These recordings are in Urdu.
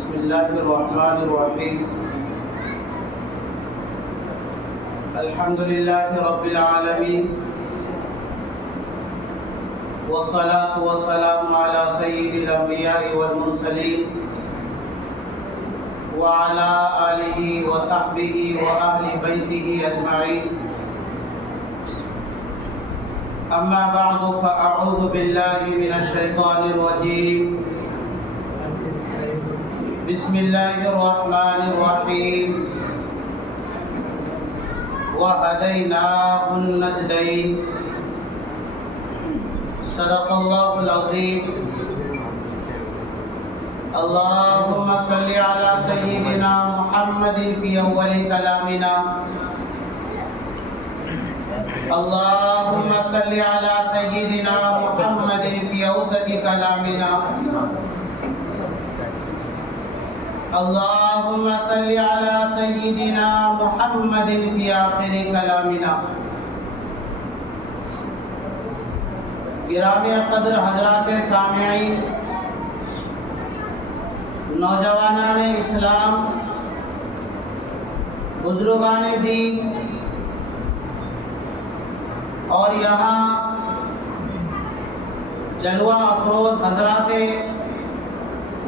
بسم الله الرحمن الرحيم. الحمد لله رب العالمين، والصلاة والسلام على سيد الأنبياء والمرسلين وعلى آله وصحبه وأهل بيته أجمعين. أما بعد فأعوذ بالله من الشيطان الرجيم. بسم الله الرحمن الرحيم. وهديناه النجدين. صدق الله العظيم. اللهم صل على سيدنا محمد في أول كلامنا. اللهم صل على سيدنا محمد في أوسط كلامنا. اللهم صل على سيدنا محمد في آخر کلامنا. گرامی قدر حضرات سامعین، نوجوانان اسلام، بزرگان دین اور یہاں جلوہ افروز حضرات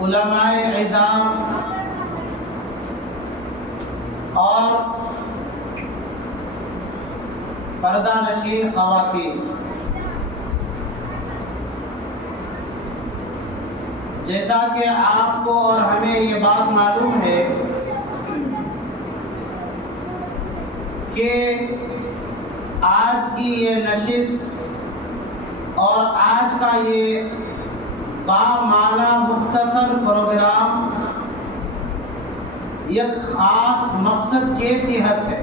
علماء عظام اور پردہ نشین خواتین، جیسا کہ آپ کو اور ہمیں یہ بات معلوم ہے کہ آج کی یہ نشست اور آج کا یہ بامعنی مختصر پروگرام ایک خاص مقصد کے تحت ہے.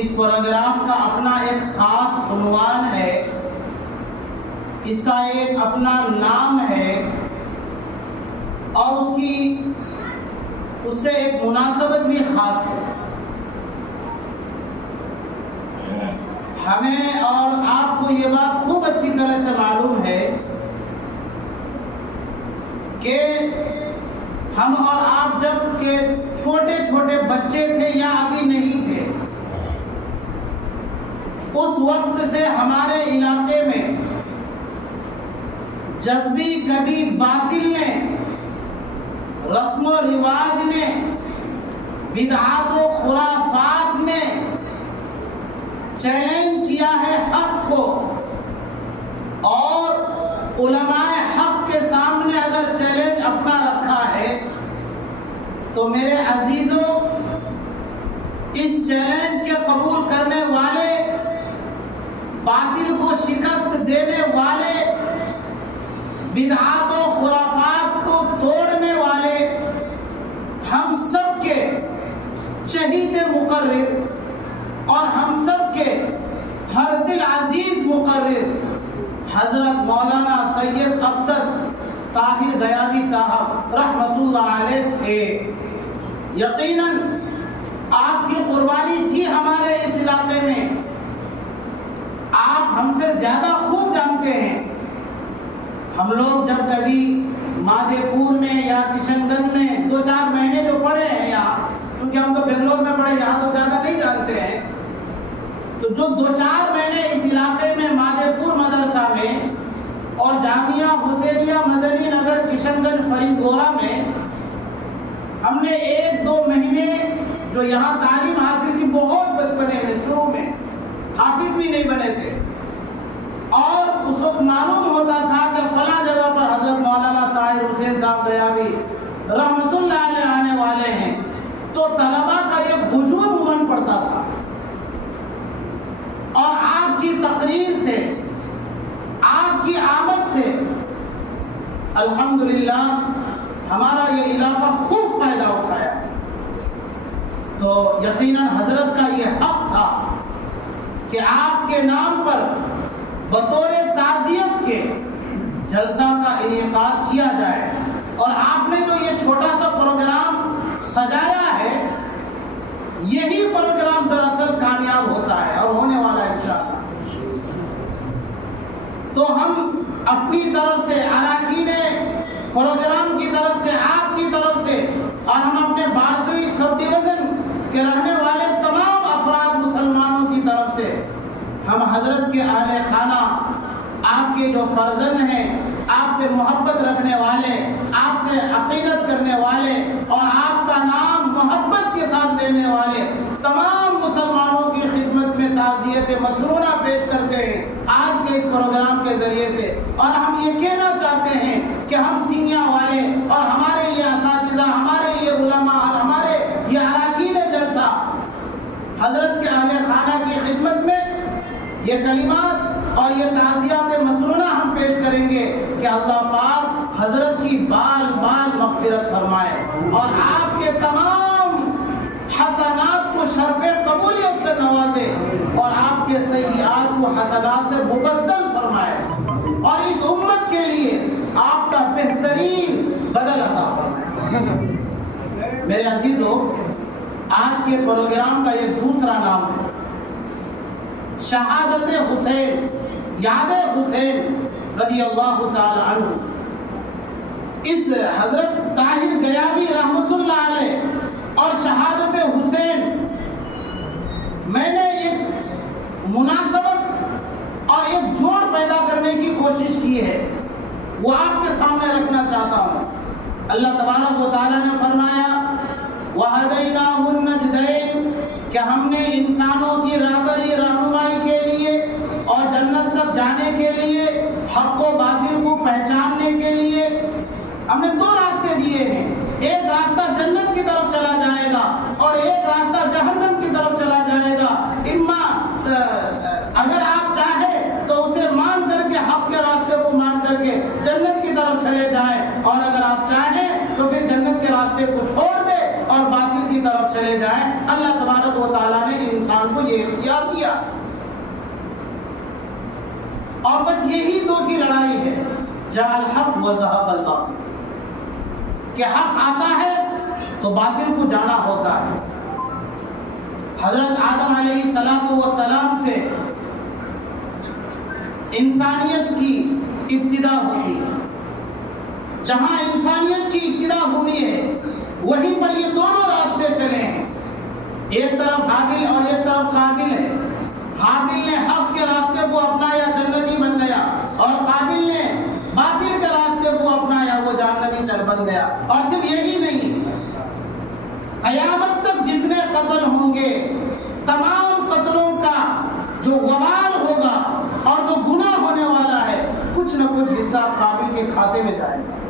اس پروگرام کا اپنا ایک خاص عنوان ہے، اس کا ایک اپنا نام ہے اور اس سے ایک مناسبت بھی خاص ہے. ہمیں اور آپ کو یہ بات خوب اچھی طرح سے معلوم ہے کہ ہم اور آپ جب کہ چھوٹے چھوٹے بچے تھے یا ابھی نہیں تھے، اس وقت سے ہمارے علاقے میں جب بھی کبھی باطل نے، رسم و رواج نے، بدعات و خرافات نے چیلنج کیا ہے حق کو، اور علماء حق کے سامنے اگر چیلنج اپنا رکھا ہے تو میرے عزیزوں، اس چیلنج کے قبول کرنے والے، باطل کو شکست دینے والے، بدعات و خرافات کو توڑنے والے، ہم سب کے چہیتے مقرر اور ہم سب کے ہر دل عزیز مقرر حضرت مولانا سید اقدس طاہر غیابی صاحب رحمت اللہ علیہ تھے. یقیناً آپ کی قربانی تھی ہمارے اس علاقے میں. آپ ہم سے زیادہ خوب جانتے ہیں. ہم لوگ جب کبھی مادے پور میں یا کشن گنج میں 2-4 مہینے جو پڑھے ہیں یہاں، چونکہ ہم تو بنگلور میں پڑھے، یہاں تو زیادہ نہیں جانتے ہیں، تو جو 2-4 مہینے اس علاقے میں مادے پور مدرسہ میں اور جامعہ حسینیہ مدنی نگر کشن گنج فرید گورا میں ہم نے 1-2 مہینے جو یہاں تعلیم حاصل کی، بہت بچپنے میں شروع میں حافظ بھی نہیں بنے تھے، اور اس وقت معلوم ہوتا تھا کہ فلاں جگہ پر حضرت مولانا طاہر حسین صاحب غیابی رحمت اللہ علیہ آنے والے ہیں، تو طلباء کا ایک ہجوم امن پڑتا تھا. اور آپ کی تقریر سے، آپ کی آمد سے الحمدللہ ہمارا یہ علاقہ خوب فائدہ اٹھایا. تو یقیناً حضرت کا یہ حق تھا کہ آپ کے نام پر بطور تعزیت کے جلسہ کا انعقاد کیا جائے، اور آپ نے جو یہ چھوٹا سا پروگرام سجایا ہے، یہی پروگرام دراصل کامیاب ہوتا ہے اور ہونے والا ہے انشاءاللہ. تو ہم اپنی طرف سے، اراکین پروگرام کی طرف جو فرزند ہیں، آپ سے محبت رکھنے والے، آپ سے عقیدت کرنے والے اور آپ کا نام محبت کے ساتھ لینے والے تمام مسلمانوں کی خدمت میں تعزیت مسنونہ پیش کرتے ہیں آج کے اس پروگرام کے ذریعے سے۔ اور ہم یہ کہنا چاہتے ہیں کہ ہم سینیا والے اور ہمارے یہ اساتذہ، ہمارے یہ علماء اور ہمارے یہ اراکین جلسہ حضرت کے اہل خانہ کی خدمت میں یہ کلمات اور یہ تعزیات مسنونہ ہم پیش کریں گے کہ اللہ پاک حضرت کی بال بال مغفرت فرمائے اور آپ کے تمام حسنات کو شرف قبولیت سے نوازے اور آپ کے سیئات کو حسنات سے مبدل فرمائے اور اس امت کے لیے آپ کا بہترین بدل عطا فرمائے۔ میرے عزیزو، آج کے پروگرام کا یہ دوسرا نام ہے شہادت حسین، یاد حسین رضی اللہ تعالی عنہ۔ اس حضرت طاہر گیاوی رحمت اللہ علیہ اور شہادت حسین میں نے ایک مناسبت اور ایک جوڑ پیدا کرنے کی کوشش کی ہے، وہ آپ کے سامنے رکھنا چاہتا ہوں۔ اللہ تبارک و تعالیٰ نے فرمایا وَهَدَيْنَاهُ النَّجْدَيْنِ کہ ہم نے انسانوں کی راہبری رہنمائی کے لیے اور جنت تک جانے کے لیے، حق و باطل کو پہچاننے کے لیے ہم نے دو راستے دیے ہیں۔ ایک راستہ جنت کی طرف چلا جائے گا اور ایک راستہ جہنم کی طرف چلا جائے گا۔ اگر آپ چاہیں تو اسے مان کر کے، حق کے راستے کو مان کر کے جنت کی طرف چلے جائیں، اور اگر آپ چاہیں تو پھر جنت کے راستے کو چھوڑ دیں اور باطل کی طرف چلے جائیں۔ اللہ تبارک و تعالیٰ نے انسان کو یہ اختیار دیا اور بس یہی دو کی لڑائی ہے، جاء الحق و زہق الباطل، کہ حق آتا ہے تو باطل کو جانا ہوتا ہے۔ حضرت آدم علیہ السلام سے انسانیت کی ابتدا ہوتی ہے، جہاں انسانیت کی ابتدا ہوئی ہے وہیں پر یہ دونوں راستے چلے ہیں، ایک طرف حابیل اور ایک طرف قابل ہے۔ حابیل نے حق کے راستے کو اپنایا، جنتی بن گیا، اور قابل نے باطل کے راستے کو اپنایا، وہ جہنمی چل بن گیا۔ اور صرف یہی نہیں، قیامت تک جتنے قتل ہوں گے تمام قتلوں کا جو وبال ہوگا اور جو گناہ ہونے والا ہے کچھ نہ کچھ حصہ قابل کے کھاتے میں جائے گا۔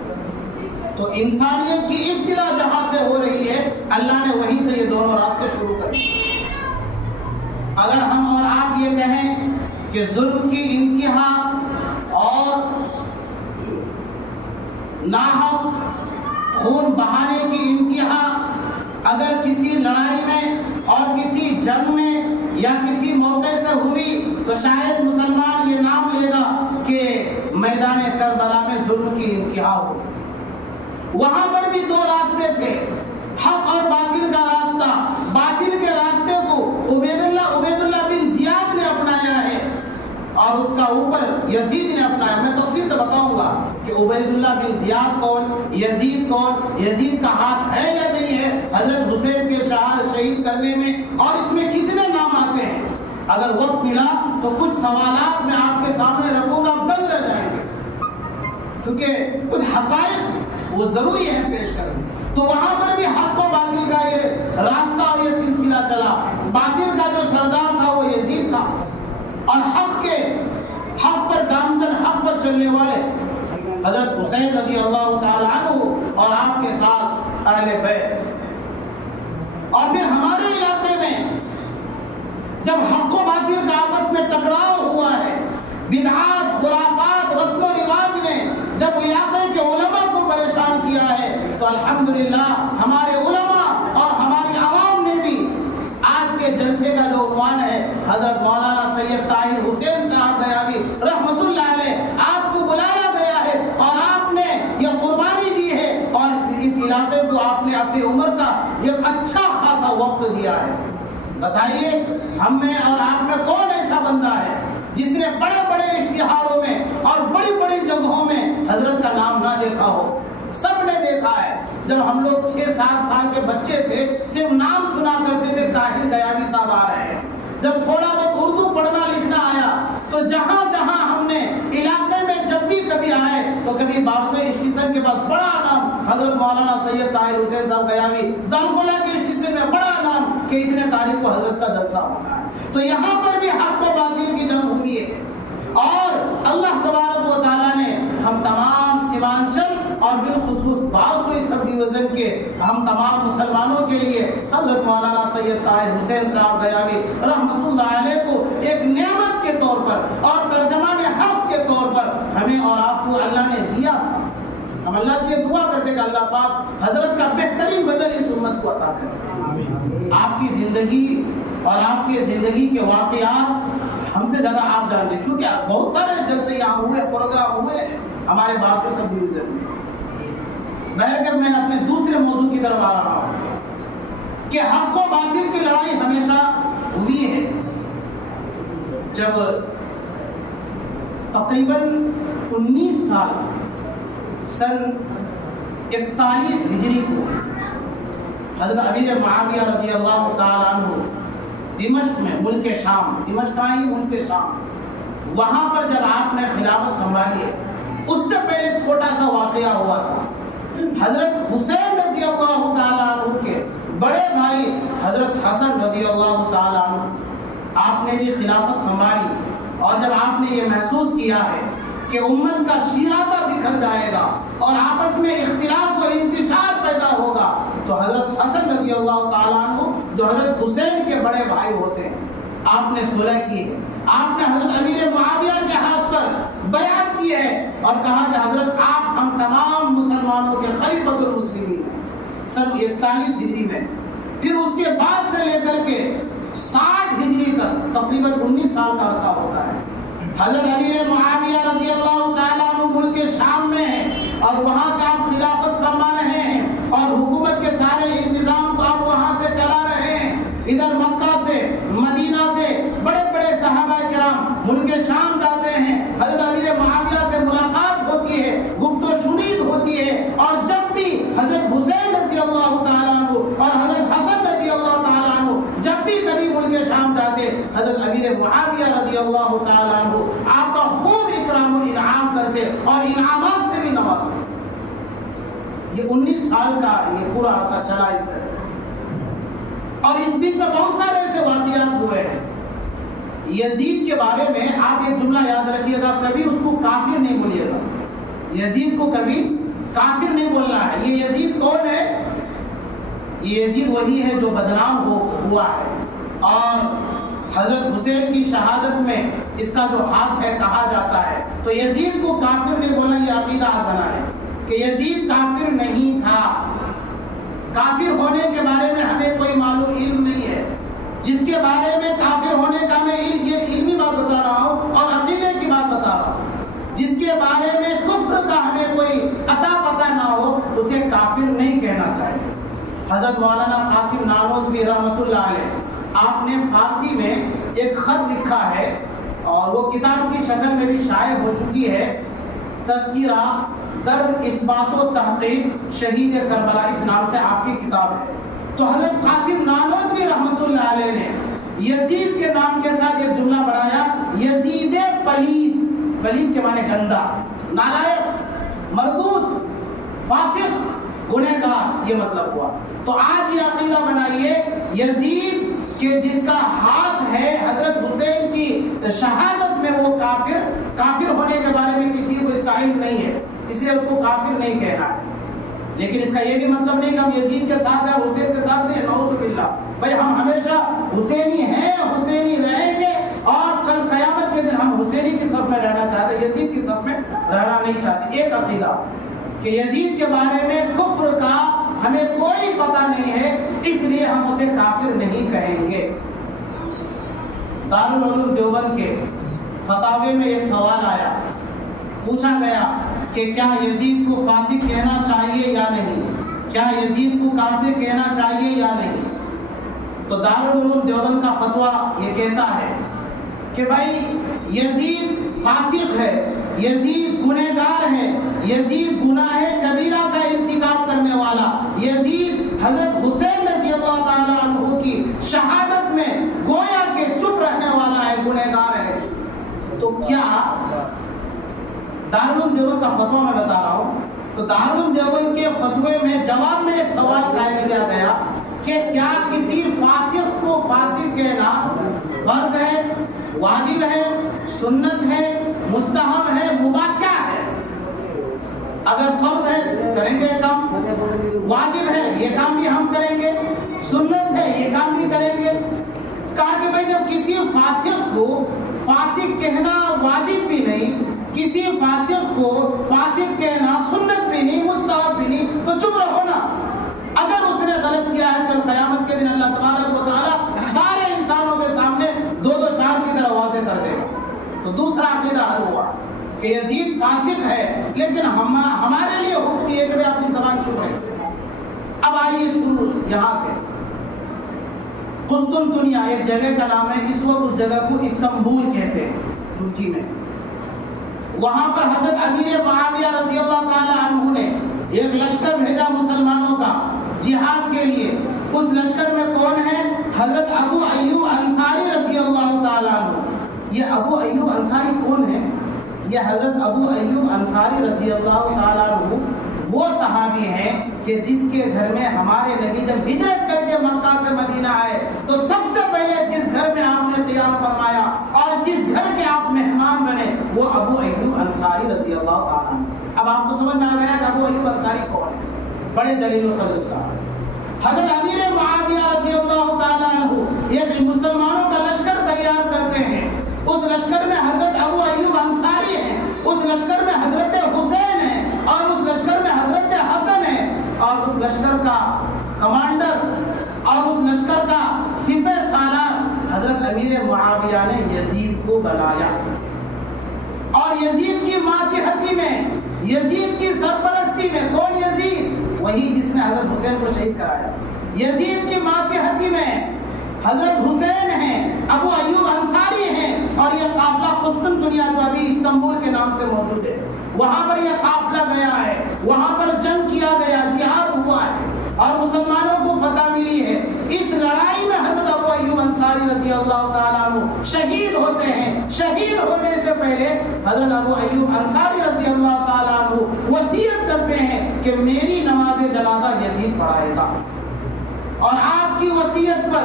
تو انسانیت کی ابتدا جہاں سے ہو رہی ہے اللہ نے وہیں سے یہ دونوں راستے شروع کر دیے۔ اگر ہم اور آپ یہ کہیں کہ ظلم کی انتہا اور ناحق خون بہانے کی انتہا اگر کسی لڑائی میں اور کسی جنگ میں یا کسی موقع سے ہوئی تو شاید مسلمان یہ نام لے گا کہ میدان کربلا میں ظلم کی انتہا ہو چکی۔ وہاں پر بھی دو راستے تھے، حق اور باطل کا راستہ۔ باطل کے راستے کو عبید اللہ بن زیاد نے اپنایا ہے اور اس کا اوپر یزید نے اپنایا۔ میں تفصیل سے بتاؤں گا کہ عبید اللہ بن زیاد کون، یزید کون، یزید کا ہاتھ ہے یا نہیں ہے حضرت حسین کے شہید کرنے میں، اور اس میں کتنے نام آتے ہیں۔ اگر وقت ملا تو کچھ سوالات میں آپ کے سامنے رکھوں گا، آپ دنگ رہ جائیں گے، چونکہ کچھ حقائق وہ ضروری ہے پیش کرنا۔ تو وہاں پر بھی حق و باطل کا یہ راستہ اور یہ سلسلہ چلا۔ باطل کا جو سردار تھا وہ یزید تھا، اور حق پر گامزن، حق پر چلنے والے حضرت حسین رضی اللہ تعالی عنہ اور آپ کے ساتھ اہل بیت۔ اور پھر ہمارے علاقے میں جب حق و باطل کا آپس میں ٹکراؤ ہوا ہے، بدعات، خرافات، رسم و رواج نے جب علاقے کے علماء کو پریشان کیا ہے تو الحمدللہ ہمارے علماء اور ہماری عوام نے بھی آج کے جلسے کا جو عنوان ہے حضرت مولانا سید طاہر حسین صاحب گیاوی رحمت اللہ علیہ، آپ کو بلایا گیا ہے اور آپ نے یہ قربانی دی ہے اور اس علاقے کو آپ نے اپنی عمر کا ایک اچھا خاصا وقت دیا ہے۔ بتائیے ہم میں اور آپ میں کون ایسا بندہ ہے جس نے بڑے بڑے اشتہاروں میں اور بڑی بڑی جگہوں میں حضرت کا نام نہ دیکھا ہو؟ سب نے دیکھا ہے۔ جب ہم لوگ 6-7 سال کے بچے تھے صرف نام سنا کرتے تھے طاہر گیاوی صاحب آ رہے ہیں۔ جب تھوڑا بہت اردو پڑھنا لکھنا آیا تو جہاں جہاں ہم نے علاقے میں تو کبھی بارسوئی اسٹیشن کے پاس بڑا نام حضرت مولانا سید طاہر حسین صاحب غیاوی دانگولہ کے اسٹیشن میں بڑا نام کہ اتنے تاریخ کو حضرت کا جلسہ ہونا ہے. تو یہاں پر بھی حق و باطل کی جنگ ہوئی ہے. اور اللہ تبارک و تعالیٰ نے ہم تمام سیمانچل اور بالخصوص بارسوئی سب ڈویژن کے ہم تمام مسلمانوں کے لیے حضرت مولانا سید طاہر حسین صاحب غیاوی رحمۃ اللہ علیہ کو ایک نعمت کے طور پر اور ترجمان حق کے طور پر ہمیں اور آپ کو اللہ نے دیا تھا. ہم اللہ سے دعا کرتے کہ اللہ پاک حضرت کا بہترین بدل اس امت کو عطا کرے. آپ کی زندگی اور آپ کے زندگی کے واقعات ہم سے زیادہ آپ جانتے ہیں کیونکہ بہت سارے جلسے یہاں ہوئے, پروگرام ہوئے ہمارے بارسوئی سب ڈویژن میں. بہر کر میں اپنے دوسرے موضوع کی طرف آ رہا ہوں کہ حق و باطل کی لڑائی ہمیشہ ہوئی ہے. جب تقریباً 19 سال سن 41 ہجری کو حضرت امیر معاویہ رضی اللہ تعالیٰ عنہ دمشق میں ملک شام, دمشق کا ہی ملک شام, وہاں پر جب آپ نے خلافت سنبھالی ہے اس سے پہلے چھوٹا سا واقعہ ہوا تھا. حضرت حسین رضی اللہ تعالیٰ عنہ کے بڑے بھائی حضرت حسن رضی اللہ تعالیٰ عنہ آپ نے بھی خلافت سنبھالی. اور جب آپ نے یہ محسوس کیا ہے کہ امت کا شیرازہ بکھر جائے گا اور آپس میں اختلاف و انتشار پیدا ہوگا تو حضرت حسن رضی اللہ تعالیٰ عنہ جو حضرت حسین کے بڑے بھائی ہوتے ہیں آپ نے صلح کی ہے. آپ نے حضرت امیر معاویہ کے ہاتھ پر بیعت کی ہے اور کہا کہ حضرت آپ ہم تمام مسلمانوں کے خلیفۃ المسلمین سن 41 ہجری میں. پھر اس کے بعد سے لے کر کے 60 ہجری تک تقریباً 19 سال کا عرصہ ہوتا ہے. حضرت امیر معاویہ رضی اللہ تعالیٰ عنہ ملک شام میں ہیں اور وہاں سے آپ خلافت فرما رہے ہیں اور حکومت کے سارے انتظام کو آپ وہاں سے چلا رہے ہیں. ادھر مکہ سے مدینہ سے بڑے بڑے صحابہ کرام ملک شام جاتے ہیں. حضرت امیر معاویہ سے ملاقات ہوتی ہے, گفت و شنید ہوتی ہے. اور جب بھی حضرت حسین رضی اللہ تعالیٰ عنہ اور حضرت حسن رضی اللہ تعالیٰ عنہ جب بھی کبھی ملک شام جاتے حضرت امیر معاویہ رضی اللہ تعالیٰ عنہ آپ کا خوب اکرام و انعام کرتے اور انعامات سے بھی نوازتے. یہ 19 سال کا یہ پورا عرصہ چلا اس طرح سے. اور اس بیچ میں بہت سارے ایسے واقعات ہوئے ہیں. یزید کے بارے میں آپ ایک جملہ یاد رکھیے گا, کبھی اس کو کافر نہیں بولیے گا. یزید کو کبھی کافر نہیں بولنا ہے. یہ یزید کون ہے؟ یہ یزید وہی ہے جو بدنام ہوا ہے اور حضرت حسین کی شہادت میں اس کا جو ہاتھ ہے کہا جاتا ہے. تو یزید کو کافر نہیں بولنا, یہ عقیدہ بنا ہے کہ یزید کافر نہیں تھا. کافر ہونے کے بارے میں ہمیں کوئی معلوم علم نہیں ہے. جس کے بارے میں کافر ہونے کا میں یہ علمی بات بتا رہا ہوں اور عقیدے کی بات بتا رہا ہوں. جس کے بارے میں کفر کا ہمیں کوئی عطا پتہ نہ ہو اسے کافر نہیں کہنا چاہیے. حضرت مولانا قاسم نانوتوی رحمۃ اللہ علیہ آپ نے فارسی میں ایک خط لکھا ہے اور وہ کتاب کی شکل میں بھی شائع ہو چکی ہے. تذکرہ در اثبات و تحقیق شہید کربلا اس نام سے آپ کی کتاب ہے. تو حضرت قاسم نانوتوی رحمۃ اللہ علیہ نے یزید کے نام کے ساتھ ایک جملہ بڑھایا, یزید پلید. پلید کے معنی گندا, نالائق, مردود, فاسق, گنہگار, یہ مطلب ہوا. تو آج یہ عقیدہ بنائیے یزید کہ جس کا ہاتھ ہے حضرت حسین کی شہادت میں وہ کافر ہونے کے بارے میں کسی کو اس کا علم نہیں ہے, اس لیے اس کو کافر نہیں کہنا ہے. لیکن اس کا یہ بھی مطلب نہیں کہ ہم یزید کے ساتھ ہیں حسین کے ساتھ نہیں. نعوذ باللہ, بھائی ہم ہمیشہ حسینی ہیں, حسینی رہیں گے اور کل قیامت کے دن ہم حسینی کی صف میں رہنا چاہتے ہیں, یزید کی صف میں رہنا نہیں چاہتے. ایک عقیدہ کہ یزید کے بارے میں کفر کا ہمیں کوئی پتہ نہیں ہے اس لیے ہم اسے کافر نہیں کہیں گے. دارالعلوم دیوبند کے فتاوی میں ایک سوال آیا, پوچھا گیا کہ کیا یزید کو فاسق کہنا چاہیے یا نہیں, کیا یزید کو کافر کہنا چاہیے یا نہیں. تو دارالعلوم دیوبند کا فتویٰ یہ کہتا ہے کہ بھائی یزید فاسق ہے, یزید گنہگار ہے, یزید گناہ کبیرہ کا ارتکاب کرنے والا, یزید حضرت حسین رضی اللہ تعالیٰ عنہ کی شہادت میں گویا کہ چپ رہنے والا ہے, گنہگار ہے. تو کیا دارالعلوم دیوبند کا فتویٰ میں بتا رہا ہوں، تو دارالعلوم دیوبند کے فتوے میں جواب میں ایک سوال قائم کیا گیا کہ کیا کسی فاسق کو فاسق کہنا فرض ہے، واجب ہے، سنت ہے، مستحب ہے، مباح کیا ہے؟ اگر فرض ہے کریں گے کام، واجب ہے یہ کام بھی ہم کریں گے، سنت ہے یہ کام بھی کریں گے۔ کہا کہ بھائی جب کسی فاسق کو فاسق کہنا واجب بھی نہیں، کسی فاسق کو فاسق کہنا سنت بھی نہیں، مستحب بھی نہیں، تو چپ رہو نا۔ اگر اس نے غلط کیا ہے کل قیامت کے دن اللہ تبارک و تعالیٰ سارے انسانوں کے سامنے دو دو چار کی طرح واضح کر دے گا۔ تو دوسرا عقیدہ حل ہوا کہ یزید فاسق ہے، لیکن ہمارے لیے حکم یہ کہ اپنی زبان چپ رہے۔ اب آئیے شروع یہاں سے، قسطنطنیہ ایک جگہ کا نام ہے، اس وقت اس جگہ کو استنبول کہتے ہیں ترکی میں۔ وہاں پر حضرت امیر معاویہ رضی اللہ تعالی عنہ نے ایک لشکر بھیجا مسلمانوں کا جہاد کے لیے۔ اس لشکر میں کون ہے؟ حضرت ابو ایوب انصاری رضی اللہ تعالی عنہ۔ یہ ابو ایوب انصاری کون ہے؟ یہ حضرت ابو ایوب انصاری رضی اللہ تعالی عنہ وہ صحابی ہیں کہ جس کے گھر میں ہمارے نبی جب ہجرت کر کے مکہ سے مدینہ آئے تو سب سے پہلے جس گھر میں آپ نے قیام فرمایا اور جس گھر کے آپ مہمان بنے وہ ابو ایوب انصاری رضی اللہ تعالیٰ عنہ۔ اب آپ کو سمجھ میں آ گیا کہ ابو ایوب انصاری کون ہے؟ بڑے جلیل القدر صاحب۔ حضرت امیر معاویہ رضی اللہ تعالیٰ عنہ ایک مسلمانوں کا لشکر تیار کرتے ہیں۔ اس لشکر میں حضرت ابو ایوب انصاری ہیں، اس لشکر میں حضرت حسین ہیں، اور اس لشکر میں حضرت حسن ہے، اور اس لشکر کا کمانڈر اور اس لشکر کا سپہ سالار حضرت امیر معاویہ نے یزید کو بنایا۔ اور یزید کی ماتحتی میں، یزید کی سرپرستی میں، کون یزید؟ وہی جس نے حضرت حسین کو شہید کرایا۔ یزید کی ماتحتی میں حضرت حسین ہیں، ابو ایوب انصاری ہیں، اور یہ قافلہ قسطنطنیہ جو ابھی استنبول کے نام سے موجود ہے وہاں پر یہ قافلہ گیا ہے، وہاں پر جنگ کیا گیا، جہاد ہوا ہے اور مسلمانوں کو فتح ملی ہے۔ اس لڑائی میں حضرت ابو ایوب انصاری رضی اللہ تعالیٰ عنہ شہید ہوتے ہیں۔ شہید ہونے سے پہلے حضرت ابو ایوب انصاری رضی اللہ تعالیٰ عنہ وصیت کرتے ہیں کہ میری نماز جنازہ یزید پڑھائے گا۔ اور آپ کی وصیت پر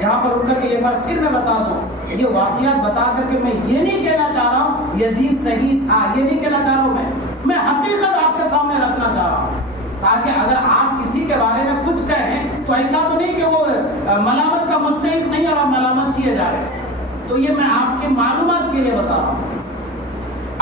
یہاں پر رک کر کے ایک بار پھر میں بتا دوں، یہ واقعات بتا کر کے میں یہ نہیں کہنا چاہ رہا ہوں یزید صحیح تھا، یہ نہیں کہنا چاہ رہا ہوں، میں حقیقت آپ کے سامنے رکھنا چاہ رہا ہوں، تاکہ اگر آپ کسی کے بارے میں کچھ کہیں تو ایسا تو نہیں کہ وہ ملامت کا مستحق نہیں اور آپ ملامت کیے جا رہے ہیں۔ تو یہ میں آپ کی معلومات کے لیے بتا رہا ہوں۔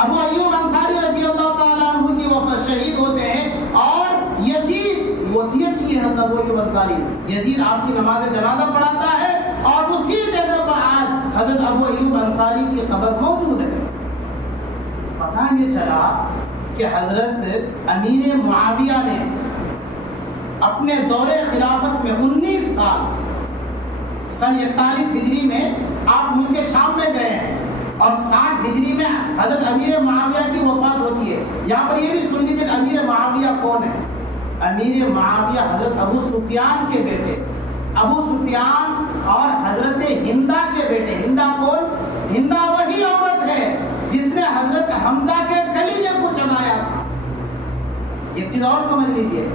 ابو ایوب انصاری رضی اللہ تعالیٰ عنہ کی وفات شہید ہوتے ہیں، اور یزید وصیت کی ہے حضرت ابو ایوب انصاری، یزید آپ کی نماز جنازہ پڑھاتا ہے، اور اسی جگہ پر آج حضرت ابو ایوب انصاری کی قبر موجود ہے۔ پتہ یہ چلا کہ حضرت امیر معاویہ نے اپنے دور خلافت میں 19 سال، سن 41 ہجری میں آپ ملک شام میں گئے ہیں، اور 60 ہجری میں حضرت امیر معاویہ کی وفات ہوتی ہے۔ یہاں پر یہ بھی سن لیجیے کہ امیر معاویہ کون ہے۔ امیر معاویہ حضرت ابو سفیان کے بیٹے، ابو سفیان اور حضرت ہندا کے بیٹے۔ ہندا کون؟ ہندا وہی عورت ہے جس نے حضرت حمزہ کے کلیجے کو چبایا تھا۔ ایک چیز اور سمجھ لیجیے،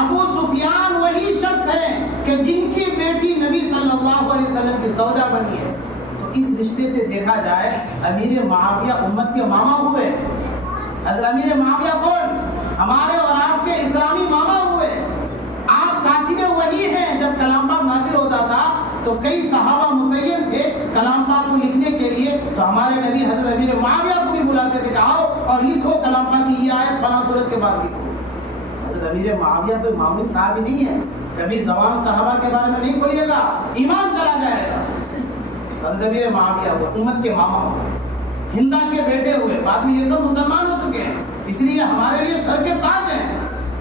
ابو سفیان وہی شخص ہے کہ جن کی بیٹی نبی صلی اللہ علیہ وسلم کی زوجہ بنی ہے۔ تو اس رشتے سے دیکھا جائے امیر معاویہ امت کے ماما ہوئے۔ حضرت امیر معاویہ کون؟ ہمارے اور آپ کے اسلامی ماما ہوئے۔ آپ کاتب وحی ہیں۔ جب کلام پاک نازل ہوتا تھا تو کئی صحابہ متعین تھے کلام پاک کو لکھنے کے لیے، تو ہمارے نبی حضرت امیر معاویہ کو بھی بلاتے تھے کہ آؤ اور لکھو کلام پاک کی یہ آیت فلاں سورت کے بعد لکھو۔ حضرت امیر معاویہ کوئی معمولی صحابی نہیں ہے، کبھی زبان صحابہ کے بارے میں نہیں کھولیے گا، ایمان چلا جائے گا۔ حضرت امیر معاویہ ہوئے، امت کے ماما ہوئے، ہندا کے بیٹے ہوئے، بعد میں یہ سب مسلمان ہو چکے ہیں، اس لیے ہمارے لیے سر کے تاج ہیں،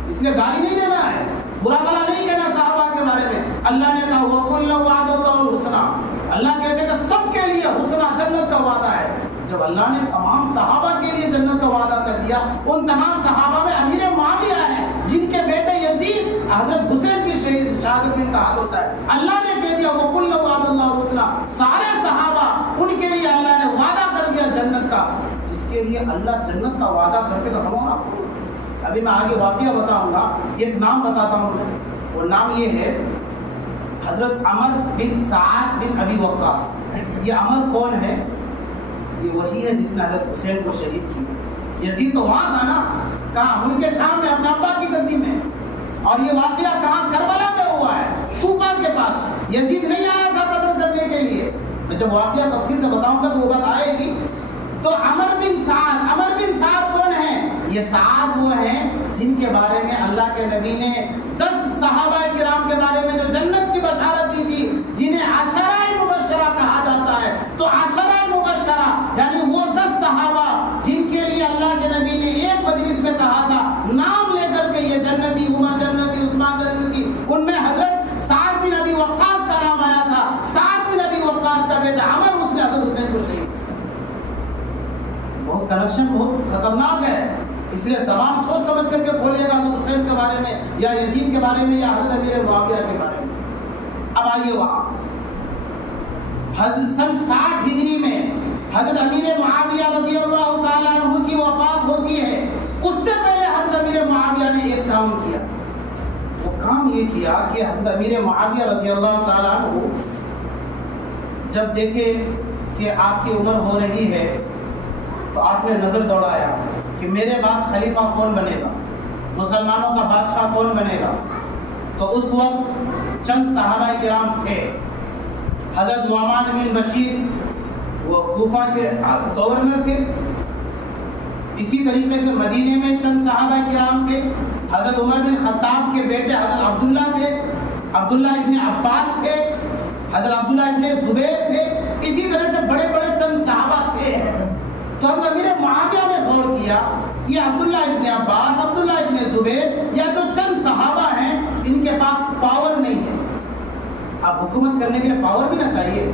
اس لیے گالی نہیں دینا ہے، برا بھلا نہیں کہنا صحابہ کے بارے میں۔ اللہ نے کہا وَكُلًّا وَعَدَ اللَّهُ الْحُسْنَىٰ، اللہ کہتے ہیں کہ سب کے لیے حسنہ جنت کا وعدہ ہے۔ جب اللہ نے تمام صحابہ کے لیے جنت کا وعدہ کر دیا، ان تمام صحابہ میں امیر معاویہ ہیں جن کے بیٹے یزید حضرت حسین کی شہادت میں انتہا ہوتا ہے۔ اللہ نے کہہ دیا وَكُلًّا وَعَدَ اللَّهُ الْحُسْنَىٰ، سارے صحابہ ان کے لیے اللہ نے وعدہ کر دیا جنت کا، جس کے لیے یہ اللہ جنت کا وعدہ کرتے تو ہم اور آپ کو. ابھی میں آگے واقعہ بتاؤں گا. ایک نام بتاتا ہوں میں. وہ نام یہ ہے حضرت عمر بن سعد بن ابی وقاص. یہ عمر کون ہے؟ یہ وہی ہے جس نے حضرت حسین کو شہید کیا. یزید تو وہاں تھا نا, کہاں؟ ملک شام میں, اپنے ابا کی گدی میں. اور یہ واقعہ کہاں؟ کربلا میں ہوا ہے, کوفہ کے پاس. یزید نہیں آیا تھا قتل کرنے کے لیے. میں جب واقعہ تفصیل سے بتاؤں گا تو وہ بات آئے گی. تو عمر بن سعد کون ہیں؟ یہ سعد وہ ہیں جن کے بارے میں اللہ کے نبی نے 10 صحابہ کرام کے بارے میں جو جنت کی بشارت دی تھی, جنہیں عشرہ مبشرہ کہا جاتا ہے. تو عشرہ مبشرہ یعنی وہ 10 صحابہ جن کے لیے اللہ کے نبی نے ایک مجلس میں کہا تھا نام لے کر کے یہ جنتی, عمر جنتی, عثمان جنتی. ان میں حضرت سعد بن ابی وقاص کا نام آیا تھا. سعد بن ابی وقاص کا بیٹا عمر, اس نے حضرت حسین کو شہید. بہت کنیکشن بہت خطرناک ہے, اس لیے زبان سوچ سمجھ کر کے کھولیے گا حضرت حسین کے بارے میں یا یزید کے بارے میں یا حضرت امیر معاویہ کے بارے میں. اب آئیے وہاں حضرت سن 60 ہجری میں حضرت امیر معاویہ رضی اللہ تعالیٰ عنہ کی وفات ہوتی ہے. اس سے پہلے حضرت امیر معاویہ نے ایک کام کیا. وہ کام یہ کیا کہ حضرت امیر معاویہ رضی اللہ تعالیٰ عنہ جب دیکھے کہ آپ کی عمر ہو رہی ہے تو آپ نے نظر دوڑایا کہ میرے بعد خلیفہ کون بنے گا, مسلمانوں کا بادشاہ کون بنے گا. تو اس وقت چند صحابہ کرام تھے. حضرت نعمان بن بشیر وہ کوفہ کے گورنر تھے. اسی طریقے سے مدینے میں چند صحابہ کرام تھے. حضرت عمر بن خطاب کے بیٹے حضرت عبداللہ تھے, عبداللہ ابن عباس تھے, حضرت عبداللہ ابن زبیر تھے. اسی طرح سے بڑے بڑے چند صحابہ تھے. تو حضرت امیر معاویہ نے غور کیا یہ عبداللہ ابن عباس, عبداللہ ابن زبیر یا جو چند صحابہ ہیں ان کے پاس پاور نہیں ہے. اب حکومت کرنے کے لیے پاور بھی نہ چاہیے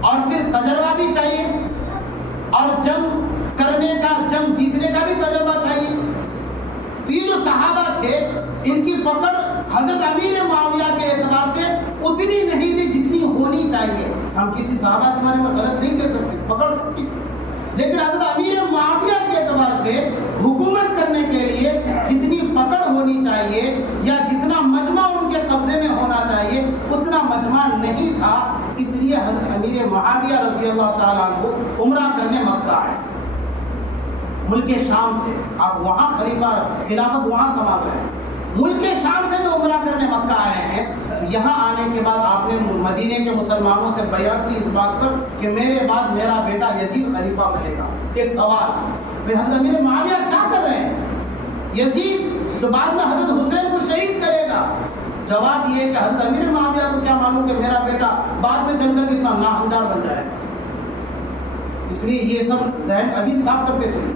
اور پھر تجربہ بھی چاہیے اور جنگ کرنے کا, جنگ جیتنے کا بھی تجربہ چاہیے. یہ جو صحابہ تھے ان کی پکڑ حضرت امیر معاویہ کے اعتبار سے اتنی نہیں تھی جتنی ہونی چاہیے. ہم کسی صحابہ کے بارے میں غلط نہیں کہہ سکتے, پکڑ سکتی تھی, لیکن حضرت امیر معاویہ کے اعتبار سے حکومت کرنے کے لیے جتنی پکڑ ہونی چاہیے یا جتنا مجمع ان کے قبضے میں ہونا چاہیے اتنا مجمع نہیں تھا. اس لیے حضرت امیر معاویہ رضی اللہ تعالیٰ عنہ عمرہ کرنے مکہ آئے ملک شام سے. آپ وہاں خلیفہ خلافت وہاں سنبھال رہے ہیں. ملک شام سے جو عمرہ کرنے مکہ آئے ہیں, یہاں آنے کے بعد آپ نے مدینے کے مسلمانوں سے بیعت کی اس بات پر کہ میرے بعد میرا بیٹا یزید خلیفہ بنے گا. ایک سوال, حضرت امیر معاویہ کیا کر رہے ہیں؟ یزید جو بعد میں حضرت حسین کو شہید کرے گا. جواب یہ کہ حضرت امیر معاویہ کو کیا معلوم کہ میرا بیٹا بعد میں چل کر کتنا ناہنجار بن جائے. اس لیے یہ سب ذہن ابھی صاف کرتے چلے.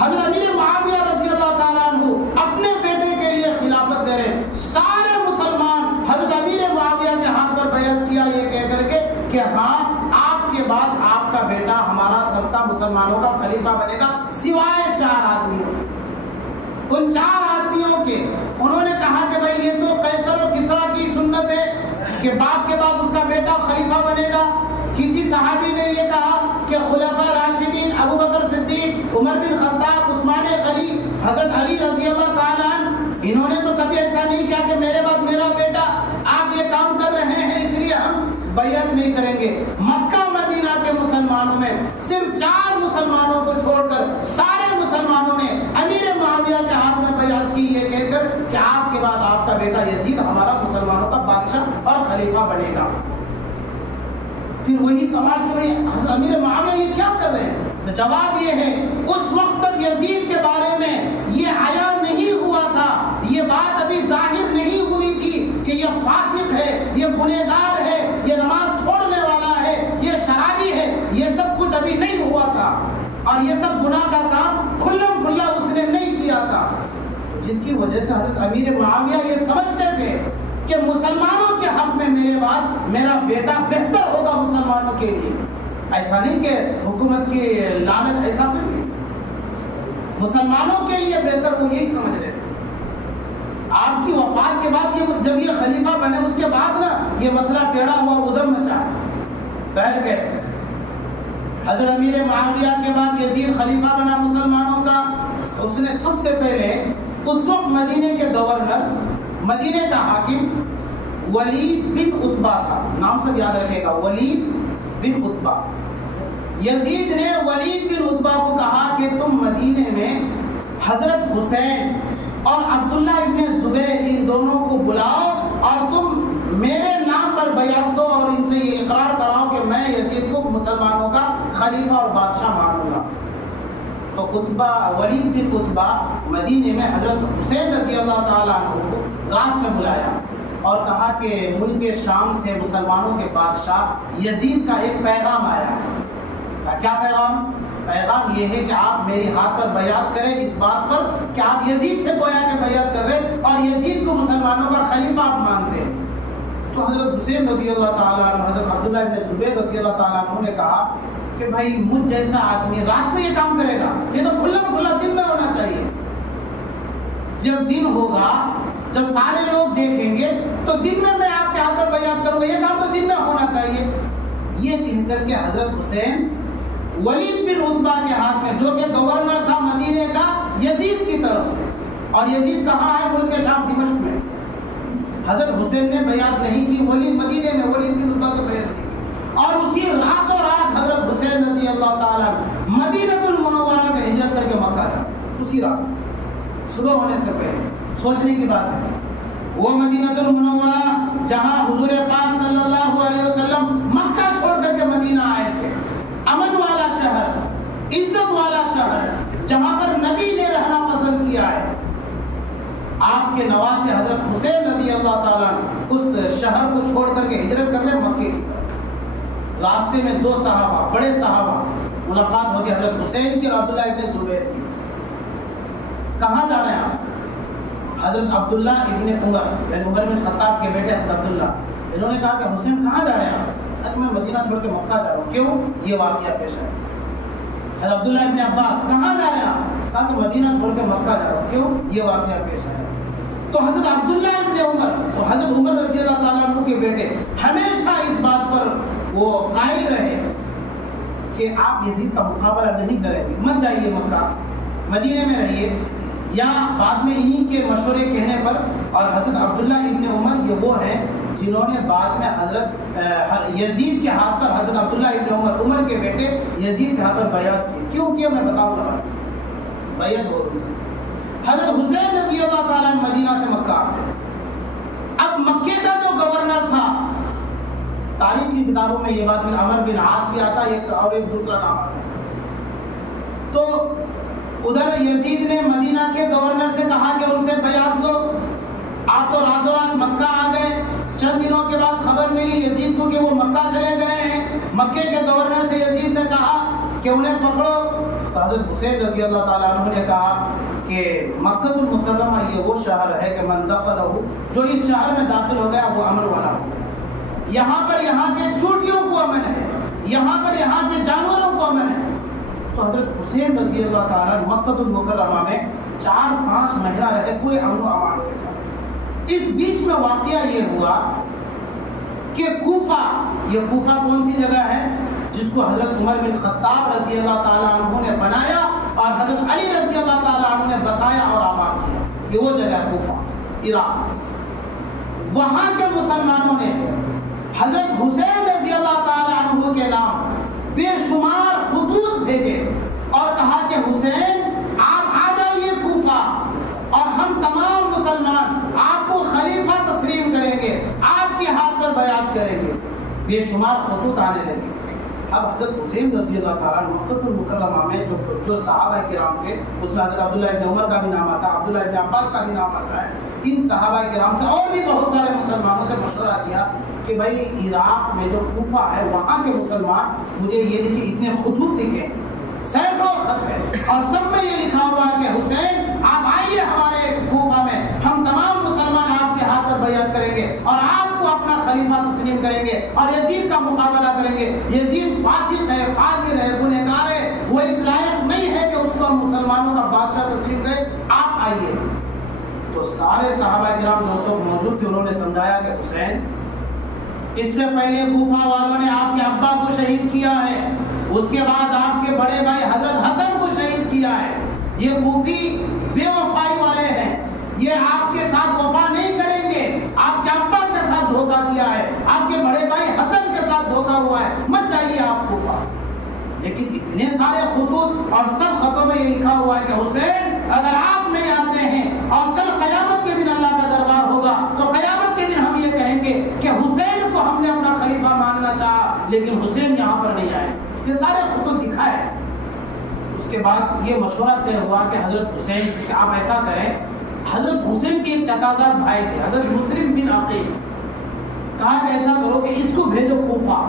حضرت امیر معاویہ رضی اللہ تعالیٰ عنہ اپنے بیٹے کے لیے خلافت دے رہے. سارے مسلمان حضرت امیر معاویہ کے ہاتھ پر بیعت کیا یہ کہہ کر کے کہ ہاں آپ کے بعد آپ کا بیٹا ہمارا سب کا مسلمانوں کا خلیفہ بنے گا, سوائے 4 آدمیوں. ان 4 آدمیوں کے انہوں نے کہا کہ بھائی یہ تو قیصر و کسریٰ کی سنت ہے کہ باپ کے بعد اس کا بیٹا خلیفہ بنے گا. کسی صحابی نے یہ کہا کہ خلفاء راشدین ابو بکر صدیق, عمر بن خطاب, عثمان غنی, حضرت علی رضی اللہ تعالیٰ عنہ, انہوں نے تو کبھی ایسا نہیں کیا کہ میرے بعد میرا بیٹا. آپ یہ کام کر رہے ہیں اس لیے ہم بیعت نہیں کریں گے. مکہ مدینہ کے مسلمانوں میں صرف 4 مسلمانوں کو چھوڑ کر سارے مسلمانوں نے امیر معاویہ کے ہاتھ میں بیعت کی یہ کہہ کر کہ آپ کے بعد آپ کا بیٹا یزید ہمارا مسلمانوں کا بادشاہ اور خلیفہ بنے گا. پھر وہی سوال کہ حضرت امیر معاویہ یہ کیا کر رہے ہیں؟ تو جواب یہ ہے اس وقت تک یزید کے بارے میں یہ عیان نہیں ہوا تھا, یہ بات ابھی ظاہر نہیں ہوئی تھی کہ یہ فاسق ہے, یہ گنہگار ہے, یہ نماز چھوڑنے والا ہے, یہ شرابی ہے. یہ سب کچھ ابھی نہیں ہوا تھا اور یہ سب گناہ کا کام کھلم کھلا اس نے نہیں کیا تھا, جس کی وجہ سے حضرت امیر معاویہ یہ سمجھتے تھے کہ مسلمانوں کے حق میں میرے بعد میرا بیٹا بہتر ہوگا مسلمانوں کے لیے. ایسا نہیں کہ حکومت کی لالچ ایسا نہیں, مسلمانوں کے لیے بہتر وہ یہی سمجھ رہے تھے. آپ کی وفات کے بعد جب یہ خلیفہ بنے اس کے بعد نا یہ مسئلہ ٹیڑھا ہوا ادھم مچا. پہل کہتے حضرت امیر معاویہ کے بعد یزید خلیفہ بنا مسلمانوں کا. اس نے سب سے پہلے اس وقت مدینے کے گورنر، مدینے کا حاکم ولید بن عتبہ تھا. نام سب یاد رکھے گا، ولید بن عتبہ. یزید نے ولید بن عتبہ کو کہا کہ تم مدینے میں حضرت حسین اور عبداللہ ابن زبیر ان دونوں کو بلاؤ اور تم میرے نام پر بیعت دو اور ان سے یہ اقرار کراؤ کہ میں یزید کو مسلمانوں کا خلیفہ اور بادشاہ مانوں گا. تو عتبہ، ولید بن عتبہ مدینے میں حضرت حسین رضی اللہ تعالیٰ عنہ کو رات میں بلایا اور کہا کہ ملک شام سے مسلمانوں کے بادشاہ یزید کا ایک پیغام آیا. کیا پیغام؟ پیغام یہ ہے کہ آپ میری ہاتھ پر بیعت کریں اس بات پر کہ آپ یزید سے گویا کہ بیعت کر رہے اور یزید کو مسلمانوں کا خلیفہ آپ مانتے ہیں. تو حضرت حسین رضی اللہ تعالیٰ عنہ، حضرت عبداللہ ابن زبیر رضی اللہ تعالیٰ عنہ نے کہا کہ بھائی مجھ جیسا آدمی رات کو یہ کام کرے گا؟ یہ تو کھلا دن میں ہونا چاہیے. جب دن ہوگا، جب سارے لوگ دیکھیں گے تو دن میں آپ کے ہاتھ پر بیعت کروں گا، یہ کام تو دن میں ہونا چاہیے. یہ کہہ کر کے حضرت حسین ولید بن عتبہ کے ہاتھ میں، جو کہ گورنر تھا مدینے کا یزید کی طرف سے، اور یزید کہاں ہے؟ ملک شام دمشق میں. حضرت حسین نے بیعت نہیں کی ولید مدینے میں، ولید بن عتبہ سے بیعت نہیں کی، اور اسی راتوں رات حضرت حسین رضی اللہ تعالیٰ مدینہ المنورہ سے ہجرت کر کے مکہ گئے. اسی رات صبح ہونے سے پہلے. سوچنے کی بات ہے، وہ مدینہ المنورہ جہاں حضور پاک صلی اللہ علیہ وسلم مکہ چھوڑ کر کے مدینہ آئے تھے، امن والا شہر، عزت والا شہر، جہاں پر نبی نے رہنا پسند کیا ہے. آپ کے نواسے حضرت حسین رضی اللہ تعالیٰ اس شہر کو چھوڑ کر کے ہجرت کر رہے مکے کی طرف. راستے میں دو صحابہ، بڑے صحابہ ملاقات ہوتی حضرت حسین کی اور عبداللہ ابن زبیر کی. کہاں جا رہے ہیں آپ؟ حضرت عبداللہ ابن عمر، یعنی عمر بن خطاب کے بیٹے حضرت عبداللہ، انہوں نے کہا کہ حسین کہاں جا رہے ہیں آپ؟ میں مدینہ چھوڑ کے مکہ جا رہا ہوں. کیوں؟ یہ واقعہ پیش ہے. حضرت عبداللہ ابن عباس، کہاں جا رہے ہیں آپ؟ کہا کہ مدینہ چھوڑ کے مکہ جا رہا ہوں. کیوں؟ یہ واقعہ پیش ہے. تو حضرت عبداللہ ابن عمر، تو حضرت عمر رضی اللہ تعالیٰ عنہ کے بیٹے، ہمیشہ اس بات پر وہ قائل رہے کہ آپ یزید کا مقابلہ نہیں کریں گے، مت جائیے مکہ، مدینے میں رہیے. یا بعد میں انہی کے مشورے کہنے پر، اور حضرت عبداللہ ابن عمر یہ وہ ہیں جنہوں نے بعد میں حضرت یزید کے ہاتھ پر، حضرت عبداللہ ابن عمر کے بیٹے یزید کے ہاتھ پر بیعت کی. کیوں کیا میں بتاؤں گا. بیعت ہو رہی. حضرت حسین رضی اللہ تعالیٰ مدینہ سے مکہ آتے. اب مکے کا جو گورنر تھا، تاریخ کی کتابوں میں یہ بات میں عمر بن عاص بھی آتا ہے اور ایک دوسرا نام آتا ہے. تو ادھر یزید نے مدینہ کے گورنر سے کہا کہ ان سے بیعت لو. آپ تو راتوں رات مکہ آ گئے. چند دنوں کے بعد خبر ملی یزید کو کہ وہ مکہ چلے گئے ہیں. مکے کے گورنر سے یزید نے کہا کہ انہیں پکڑو. تو حضرت حسین رضی اللہ تعالیٰ عنہ نے کہا کہ مکہ المکرمہ یہ وہ شہر ہے کہ من دخلہ، جو اس شہر میں داخل ہو گیا وہ امن والا ہو گیا. یہاں پر یہاں کے چوٹیوں کو امن ہے، یہاں پر یہاں کے جانوروں کو امن ہے. تو حضرت حسین رضی اللہ تعالیٰ مکہ المکرمہ میں 4-5 مہینہ رہے پورے امن و امان کے ساتھ. اس بیچ میں واقعہ یہ ہوا کہ کوفہ، یہ کوفہ کون سی جگہ ہے جس کو حضرت عمر بن خطاب رضی اللہ تعالیٰ عنہ نے بنایا اور حضرت علی رضی اللہ تعالیٰ عنہ نے بسایا اور آباد کیا. یہ وہ جگہ کوفہ، عراق. وہاں کے مسلمانوں نے حضرت حسین رضی اللہ تعالیٰ عنہ کے نام بے شمار خطوط بھیجے اور کہا کہ حسین آپ آ جائیے کوفہ اور ہم تمام مسلمان آپ کو خلیفہ تسلیم کریں گے، آپ کے ہاتھ پر بیعت کریں گے. بے شمار خطوط آنے لگے. اب حضرت حسین رضی اللہ تعالیٰ مکہ المکرمہ میں جو صحابہ کرام تھے، اس میں حضرت عبداللہ ابن عمر کا بھی نام آتا ہے، عبداللہ ابن عباس کا بھی نام آتا ہے. ان صحابہ کرام سے اور بھی بہت سارے مسلمانوں سے مشورہ کیا کہ بھائی عراق میں جو کوفہ ہے وہاں کے مسلمان، مجھے یہ دیکھیں اتنے خطوط لکھے، سینکڑوں خط ہے اور سب میں یہ لکھا ہوا ہے کہ حسین آپ آئیے ہمارے کوفہ میں، ہم تمام مسلمان آپ کے ہاتھ پر بیعت کریں گے اور آپ کو اپنا خلیفہ تسلیم کریں گے اور یزید کا مقابلہ کریں گے. یزید فاسق ہے، فاجر ہے، گنہگار ہے، وہ اس لائق نہیں ہے کہ اس کو ہم مسلمانوں کا بادشاہ تسلیم کریں، آپ آئیے. تو سارے صحابہ کرام جو اس وقت موجود تھے انہوں نے سمجھایا کہ حسین، اس سے پہلے کوفہ والوں نے آپ کے ابا کو شہید کیا ہے، اس کے بعد آپ کے بڑے بھائی حضرت حسن کو شہید کیا ہے. یہ کوفی بے وفائی والے ہیں, یہ آپ کے ساتھ وفا نہیں کریں گے. آپ کے ابا کے ساتھ دھوکہ کیا ہے, آپ کے بڑے بھائی حسن کے ساتھ دھوکہ ہوا ہے, مت چاہیے آپ کوفہ. لیکن اتنے سارے خطوط اور سب خطوں میں یہ لکھا ہوا ہے کہ حسین اگر آپ نہیں آتے ہیں اور کل قیامت کے دن اللہ کا دربار ہوگا تو قیامت کے دن ہم یہ کہیں گے کہ حسین کو ہم نے اپنا خلیفہ ماننا چاہا لیکن حسین یہاں پر نہیں آئے. یہ سارے خطوط دکھائے. اس کے بعد یہ مشورہ طے ہوا کہ حضرت حسین سے کہ آپ ایسا کریں. حضرت حسین کے ایک چچا زاد بھائی تھے حضرت مسلم بن عقیل. کہا کہ ایسا کرو کہ اس کو بھیجو کوفہ,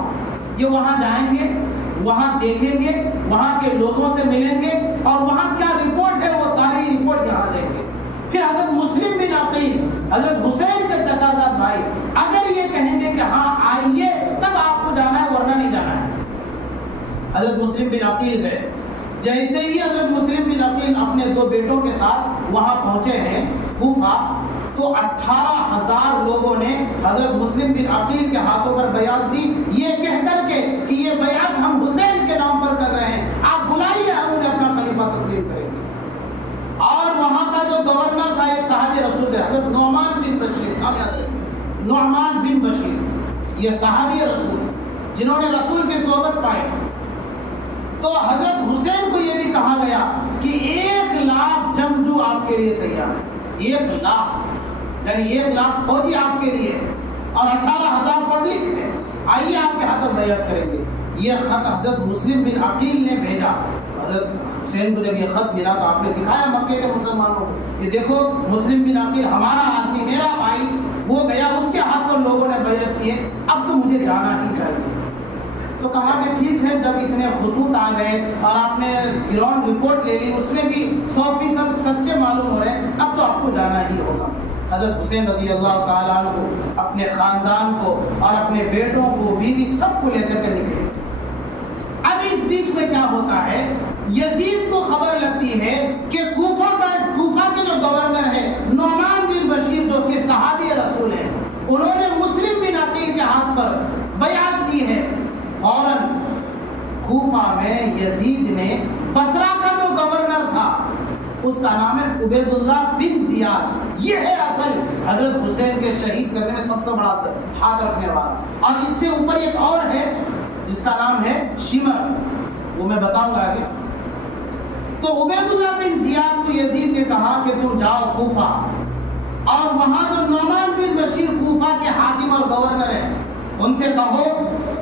یہ وہاں جائیں گے, وہاں دیکھیں گے, وہاں کے لوگوں سے ملیں گے اور وہاں کیا رپورٹ ہے وہ ساری رپورٹ یہاں دیں گے. پھر حضرت مسلم بن عقیل حضرت حسین کے چچا زاد بھائی اگر یہ کہیں گے کہ ہاں آئیے تب آپ کو جانا ہے ورنہ نہیں جانا ہے. حضرت مسلم بن عقیل گئے. جیسے ہی حضرت مسلم بن عقیل اپنے 2 بیٹوں کے ساتھ وہاں پہنچے ہیں کوفہ تو 18,000 لوگوں نے حضرت مسلم بن عقیل کے ہاتھوں پر بیعت دی, یہ کہہ کر کے کہ یہ بیعت ہم حسین کے نام پر کر رہے ہیں, آپ بلائیے ہم انہیں اپنا خلیفہ تسلیم کریں گے. اور وہاں کا جو گورنر تھا ایک صحابی رسول ہے حضرت نعمان بن بشیر. آپ یاد رکھیں نعمان بن بشیر یہ صحابی رسول جنہوں نے رسول کی صحبت پائی. تو حضرت حسین کو یہ بھی کہا گیا کہ 1,00,000 جنگجو آپ کے لیے تیار ہے. 1,00,000 یعنی 1,00,000 فوجی آپ کے لیے اور 18,000 پبلک ہے, آئیے آپ کے ہاتھوں بیعت کریں گے. یہ خط حضرت مسلم بن عقیل نے بھیجا. حضرت حسین کو جب یہ خط ملا تو آپ نے دکھایا مکے کے مسلمانوں کو کہ دیکھو مسلم بن عقیل ہمارا آدمی, میرا بھائی, وہ گیا, اس کے ہاتھ پر لوگوں نے بیعت کیے, اب تو مجھے جانا ہی چاہیے. تو کہا کہ ٹھیک ہے, جب اتنے خطوط آ گئے اور آپ نے گراؤنڈ رپورٹ لے لی, اس میں بھی 100% سچے معلوم ہو رہے ہیں, اب تو آپ کو جانا ہی ہوگا. حضرت حسین رضی اللہ تعالیٰ عنہ کو, اپنے خاندان کو اور اپنے بیٹوں کو, بیوی, سب کو لے کر کے نکلے. اب اس بیچ میں کیا ہوتا ہے, یزید کو خبر لگتی ہے کہ کوفہ کے جو گورنر ہے نعمان بن بشیر جو کہ صحابی رسول ہیں, انہوں نے مسلم بن عقیل کے ہاتھ پر بیعت دی ہے. فوراً کوفہ میں یزید نے بصرہ کا جو گورنر تھا اس کا نام ہے عبید اللہ بن زیاد, یہ ہے اصل حضرت حسین کے شہید کرنے میں سب سے بڑا ہاتھ رکھنے والا. اور اس سے اوپر ایک اور ہے جس کا نام ہے شمر, وہ میں بتاؤں گا آگے. تو عبید اللہ بن زیاد کو یزید نے کہا کہ تم جاؤ کوفہ اور وہاں جو نعمان بن بشیر کوفہ کے حاکم اور گورنر ہیں ان سے کہو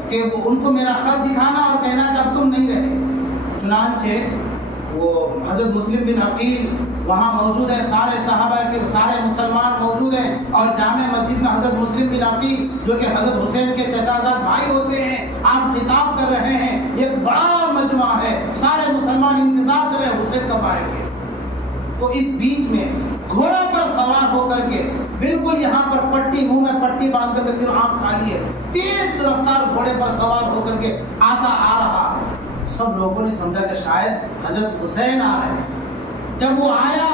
کہ ان کو میرا خط دکھانا اور کہنا کہ اب تم نہیں رہے. چنانچہ وہ حضرت مسلم بن عقیل وہاں موجود ہے, سارے صحابہ کے سارے مسلمان موجود ہیں اور جامع مسجد میں حضرت مسلم بن عقیل جو کہ حضرت حسین کے چچا زاد بھائی ہوتے ہیں, آپ خطاب کر رہے ہیں. ایک بڑا مجمع ہے, سارے مسلمان انتظار کر رہے ہیں حسین کب آئیں گے. تو اس بیچ میں گھوڑا پر سوار ہو کر کے, بالکل یہاں پر پٹی, منہ میں پٹی باندھ کر کے صرف آنکھ کھالی ہے, تیز رفتار گھوڑے پر سوار ہو کر کے آ رہا ہے. سب لوگوں نے سمجھا کہ شاید حضرت حسین آ رہے ہیں. جب وہ آیا,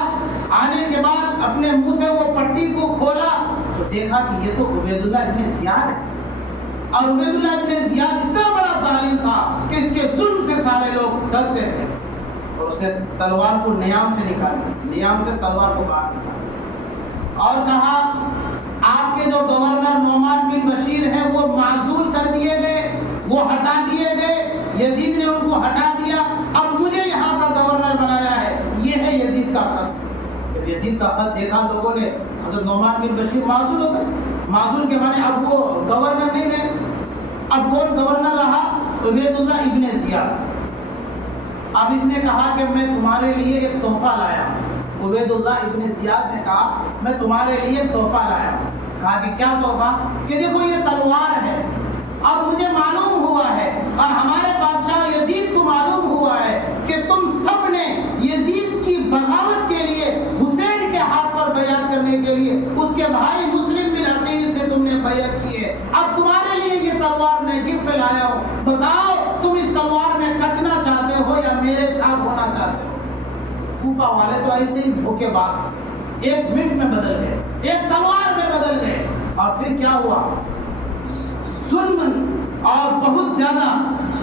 آنے کے بعد اپنے منہ سے وہ پٹی کو کھولا تو دیکھا کہ یہ تو عبید اللہ ابن زیاد ہے. اور عبید اللہ ابن زیاد اتنا بڑا ظالم تھا کہ اس کے ظلم سے سارے لوگ ڈرتے تھے. اور اس نے تلوار کو نیام سے نکالا, نیام سے تلوار کو باہر نکالا اور کہا آپ کے جو گورنر نعمان بن بشیر ہیں وہ معزول کر دیے گئے, وہ ہٹا دیے گئے, یزید نے ان کو ہٹا دیا, اب مجھے یہاں کا گورنر بنایا ہے. یہ ہے یزید کا خط. جب یزید کا خط دیکھا لوگوں نے, حضرت نعمان بن بشیر معزول ہو گئے. معزول کے معنی اب وہ گورنر نہیں رہے. اب کون گورنر رہا؟ عبید اللہ ابن زیاد. اب اس نے کہا کہ میں تمہارے لیے ایک تحفہ لایا. عبید اللہ ابن زیاد نے کہا میں تمہارے لیے ایک تحفہ لایا. کہا کہ کیا تحفہ؟ کہ دیکھو یہ تلوار ہے اور مجھے معلوم ہوا ہے اور ہمارے بادشاہ یزید کو معلوم ہوا ہے کہ تم سب نے یزید کی بغاوت کے لیے حسین کے ہاتھ پر بیعت کرنے کے لیے اس کے بھائی مسلم بن عقیل سے تم نے بیعت کی ہے. اب تمہارے لیے یہ تلوار میں گفٹ لایا ہوں, بتاؤ تم اس تلوار میں کٹنا چاہتے ہو یا میرے ساتھ ہونا چاہتے ہو. کوفہ والے تو ایسے ہی دھوکے باز تھے, ایک منٹ میں بدل گئے, ایک تلوار میں بدل گئے. اور پھر کیا ہوا, ظلم اور بہت زیادہ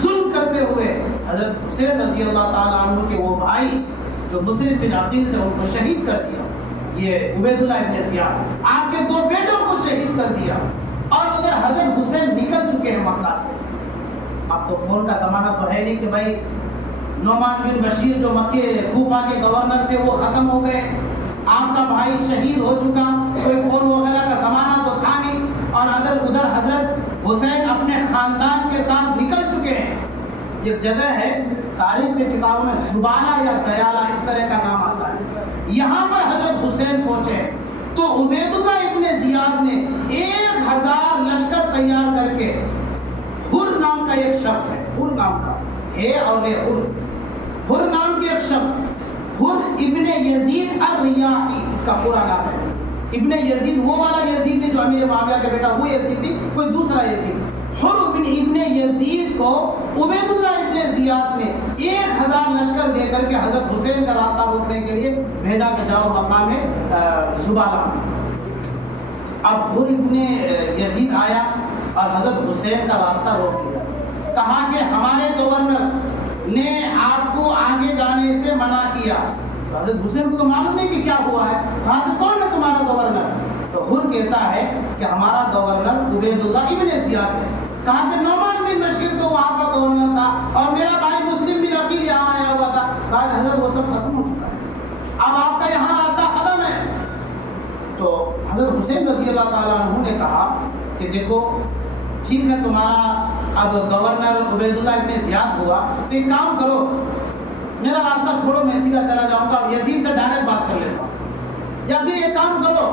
ظلم کرتے ہوئے حضرت حسین رضی اللہ تعالیٰ عنہ کے وہ بھائی جو مسلم بن عقیل تھے ان کو شہید کر دیا. یہ عبید اللہ ابن زیاد آپ کے 2 بیٹوں کو شہید کر دیا. اور ادھر حضرت حسین نکل چکے ہیں مکہ سے. اب تو فون کا زمانہ تو ہے نہیں کہ بھائی نعمان بن بشیر جو مکے کوفہ کے گورنر تھے وہ ختم ہو گئے, آپ کا بھائی شہید ہو چکا, کوئی فون وغیرہ کا زمانہ تو تھا نہیں. اور ادھر حضرت حسین اپنے خاندان کے ساتھ نکل چکے ہیں. ایک جگہ ہے تاریخ کی کتابوں میں زبالہ یا زیالہ اس طرح کا نام آتا ہے. یہاں پر حضرت حسین پہنچے تو عبید اللہ ابن زیاد نے 1000 لشکر تیار کر کے حر نام کا ایک شخص ہے, حر نام کا ہے اور حر نام کے ایک شخص, حر ابن یزید الریاحی اس کا پورا نام ہے. ابن یزید وہ والا یزید نہیں جو امیر معاویہ کا بیٹا وہ یزید نہیں, کوئی دوسرا یزید. حر ابن یزید کو عبید اللہ ابن زیاد نے 1000 لشکر دے کر کے حضرت حسین کا راستہ روکنے کے لیے بھیجا کہ جاؤ مقام زبالہ میں. اب حر ابن یزید آیا اور حضرت حسین کا راستہ روک لیا. کہا کہ ہمارے گورنر نے آپ کو آگے جانے سے منع کیا. حضرت حسین کو تو معلوم نہیں کہ کیا ہوا ہے. کہا کہ کون ہے تمہارا گورنر؟ تو حر کہتا ہے کہ ہمارا گورنر عبید اللہ ابن زیاد ہے. کہا کہ نعمان بن بشیر تو وہاں کا گورنر تھا اور میرا بھائی مسلم بن عقیل یہاں آیا ہوا تھا. کہا کہ حضرت وہ سب ختم ہو چکا ہے, اب آپ کا یہاں راستہ ختم ہے. تو حضرت حسین رضی اللہ تعالیٰ عنہ نے کہا کہ دیکھو ٹھیک ہے تمہارا اب گورنر عبید اللہ ابن زیاد ہوا, تو ایک کام کرو میرا راستہ چھوڑو, میں سیدھا چلا جاؤں گا اور یزید سے ڈائریکٹ بات کر لیتا ہوں, یا پھر ایک کام کرو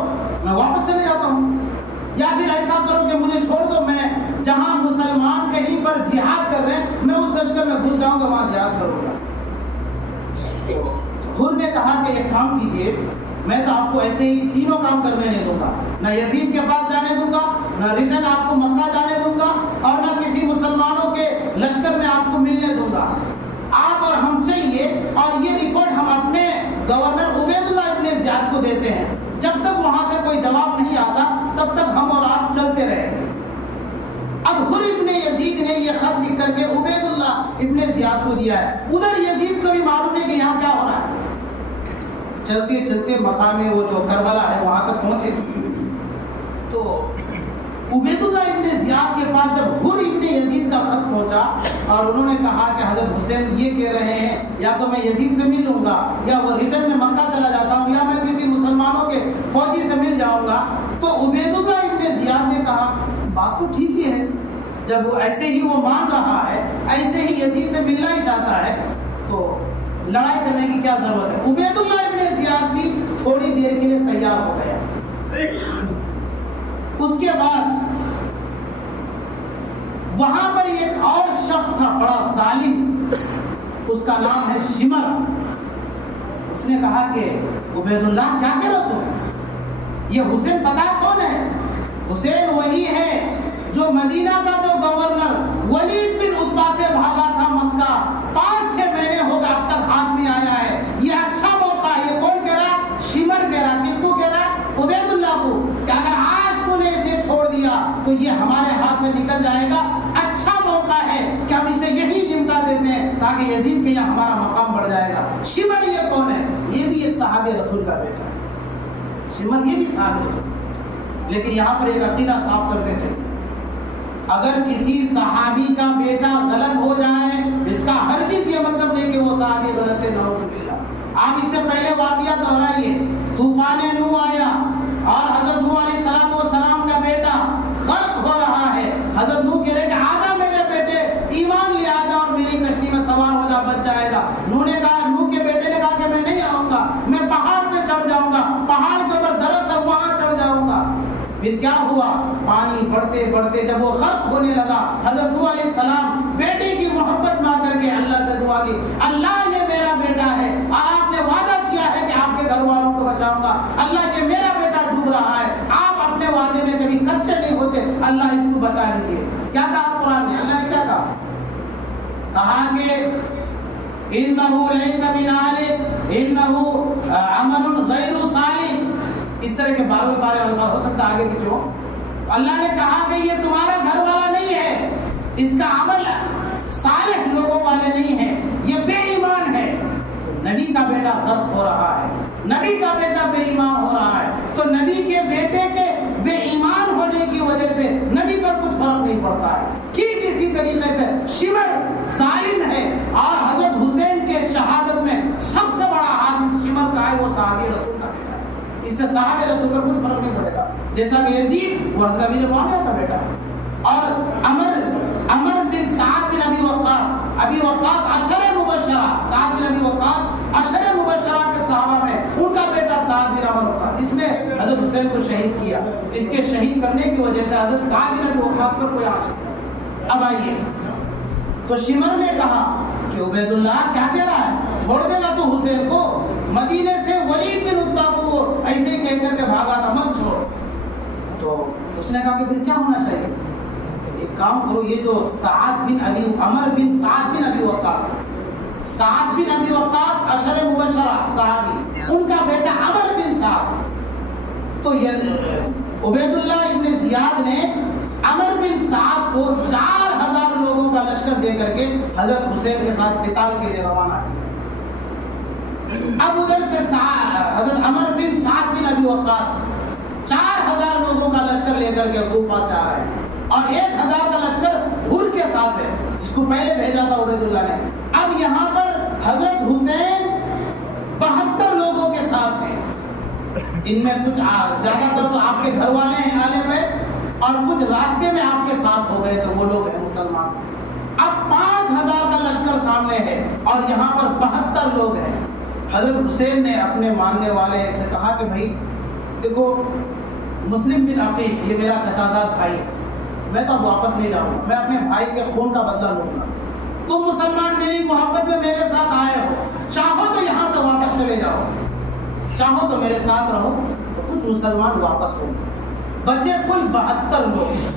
میں واپس چلے جاتا ہوں, یا پھر ایسا کرو کہ مجھے چھوڑ دو, میں جہاں مسلمان کہیں پر جہاد کر رہے ہیں میں اس لشکر میں گھس جاؤں گا وہاں جہاد کروں گا. حر نے کہا کہ ایک کام کیجئے, میں تو آپ کو ایسے ہی تینوں کام کرنے نہیں دوں گا, نہ یزید کے پاس جانے دوں گا, نہ ریٹرن آپ کو مکہ جانے دوں گا, اور نہ کسی مسلمانوں کے لشکر میں آپ کو ملنے دوں گا. آپ اور ہم چاہیے اور یہ رپورٹ ہم اپنے گورنر عبید اللہ ابن زیاد کو دیتے ہیں. جب تک وہاں سے کوئی جواب نہیں آتا تب تک ہم اور آپ چلتے رہیں. اب حر ابن یزید نے یہ خط لکھ کر کے عبید اللہ ابن زیاد کو دیا ہے. ادھر یزید کو بھی معلوم نہیں کہ یہاں کیا ہو رہا ہے. چلتے چلتے مقام وہ جو کربلا ہے وہاں تک پہنچے تو عبید اللہ ابن زیاد کے پاس جب حر ابن یزید کا خط پہنچا اور انہوں نے کہا کہ حضرت حسین یہ کہہ رہے ہیں یا تو میں یزید سے مل لوں گا, یا وہ ریٹرن میں مکہ چلا جاتا ہوں, یا میں کسی مسلمانوں کے فوجی سے مل جاؤں گا, تو عبید اللہ ابن زیاد نے کہا بات تو ٹھیک ہی ہے, جب وہ ایسے ہی وہ مان رہا ہے, ایسے ہی یزید سے ملنا ہی چاہتا ہے, تو لڑائی کرنے کی کیا ضرورت ہے. عبید اللہ ابن زیاد بھی تھوڑی دیر کے لیے تیار ہو گیا. اس کے بعد وہاں پر ایک اور شخص تھا بڑا ظالم, اس کا نام ہے شمر. اس نے کہا کہ عبید اللہ کیا کہہ رہے ہو تم, یہ حسین پتہ کون ہے؟ حسین وہی ہے جو مدینہ کا جو گورنر ولید بن عتبہ سے بھاگا تھا مکہ, 5-6 مہینے ہو گئے اب تک ہاتھ نہیں آیا ہے. یہ اچھا موقع ہے. یہ کون کہہ رہا؟ شمر کہہ رہا. کس کو کہہ رہا؟ عبید اللہ کو, کہ اگر آج تو نے اسے چھوڑ دیا تو یہ ہمارے ہاتھ سے نکل جائے گا. اچھا موقع ہے کہ ہم اسے یہی نمٹا دیتے ہیں تاکہ یزید کے یہاں ہمارا مقام بڑھ جائے گا. شمر یہ کون ہے؟ یہ بھی ایک صحابی رسول کا بیٹا ہے. شمر یہ بھی صحابی رسول. لیکن یہاں پر ایک عقیدہ صاف کرتے تھے, اگر کسی صحابی کا بیٹا غلط ہو جائے اس کا ہرگز یہ مطلب نہیں کہ وہ صحابی غلط ہے, نعوذ باللہ. آپ اس سے پہلے واقعہ دہرائیے, طوفان نوح آیا اور حضرت نوح علیہ السلام کا بیٹا غرق ہو رہا ہے. حضرت نوح کہہ رہے کہ آجا میرے بیٹے, ایمان لے آجا اور میری کشتی میں سوار ہو جا, بچ جائے گا. نوح کے بیٹے نے کہا کہ میں نہیں آؤں گا, میں پہاڑ پہ چڑھ جاؤں گا, پہاڑ کے اوپر درخت ہے وہاں چڑھ جاؤں گا. پھر کیا ہوا؟ پانی بڑھتے بڑھتے جب وہ غرق ہونے لگا, حضرت نوح علیہ السلام بیٹے کی محبت مانگ کر کے اللہ سے دعا کی, اللہ یہ میرا بیٹا ہے اور آپ نے وعدہ کیا ہے کہ آپ کے گھر والوں کو بچاؤں گا. اللہ یہ میرا بیٹا ڈوب رہا ہے, آپ اپنے وعدے میں کبھی کچے نہیں ہوتے, اللہ اس کو بچا لیجیے. کیا کہا قرآن نے؟ اللہ نے کیا کہا؟ کہا کہ انہو لیس من اہلک انہو عمل غیر صالح. اس طرح کے بارے الفاظ ہو سکتا ہے آگے پیچھے ہو. اللہ نے کہا کہ یہ تمہارا گھر والا نہیں ہے, اس کا عمل صالح لوگوں والے نہیں ہیں، یہ بے ایمان ہے۔ نبی کا بیٹا غرق ہو رہا ہے، نبی کا بیٹا بے ایمان ہو رہا ہے، تو نبی کے بیٹے کے بے ایمان ہونے کی وجہ سے نبی پر کچھ فرق نہیں پڑتا ہے۔ ٹھیک اسی طریقے سے شمر ظالم ہے، اور حضرت حسین کے شہادت میں سب سے بڑا ہاتھ اس شمر کا ہے، وہ صحابی رسول کا بیٹا ہے۔ اس سے صحابہ رسول پر کچھ فرق نہیں پڑے گا، جیسا کہ یزید وہ حضرت امیر معاویہ کا بیٹا ہے، اور عمر بن سعد بن ابی وقاص عشر مبشرہ، سعد بن ابی وقاص عشر مبشرہ کے صحابہ میں ان کا بیٹا سعد بن عمر ہوتا، اس نے حضرت حسین کو شہید کیا۔ اس کے شہید کرنے کی وجہ سے حضرت سعد بن ابی وقاص پر کوئی عاشق نہیں۔ اب آئیے، تو شمر نے کہا کہ عبید اللہ کیا کہہ رہا ہے، چھوڑ دے گا تو حسین کو؟ مدینے سے ولید بن عتبہ کو ایسے ہی کہہ کر کے بھاگا تھا، مت چھوڑ۔ تو اس نے کہا کہ پھر کیا ہونا چاہیے؟ ایک کام کرو، یہ جو عمر بن سعد بن ابی وقاص، سعد بن ابی وقاص عشر مبشرہ صحابی، ان کا بیٹا عمر بن سعد، تو عبید اللہ ابن زیاد نے عمر بن سعد کو 4000 لوگوں کا لشکر دے کر کے حضرت حسین کے ساتھ قتال کے لیے روانہ کیا۔ اب ادھر سے حضرت عمر بن سعد بن ابی وقاص 4000 لوگوں کا لشکر لے کر کے کوفہ سے آ رہے ہیں، اور 1000 کا لشکر ہر کے ساتھ ہے، جس کو پہلے بھیجا تھا عبید اللہ نے۔ اب یہاں پر حضرت حسین 72 لوگوں کے ساتھ ہیں، ان میں کچھ زیادہ تر تو آپ کے گھر والے ہیں آلے پہ، اور کچھ راستے میں آپ کے ساتھ ہو گئے تو وہ لوگ ہیں مسلمان۔ اب 5000 کا لشکر سامنے ہے، اور یہاں پر 72 لوگ ہیں۔ حضرت حسین نے اپنے ماننے والے سے کہا کہ بھائی دیکھو، مسلم بن عقیل یہ میرا چچا زاد بھائی ہے، میں تو اب واپس نہیں جاؤں گا، میں اپنے بھائی کے خون کا بدلہ لوں گا۔ تم مسلمان میری محبت میں میرے ساتھ آئے ہو، چاہو تو یہاں سے واپس چلے جاؤ، چاہو تو میرے ساتھ رہو۔ تو کچھ مسلمان واپس ہو، بچے کل 72 لوگ،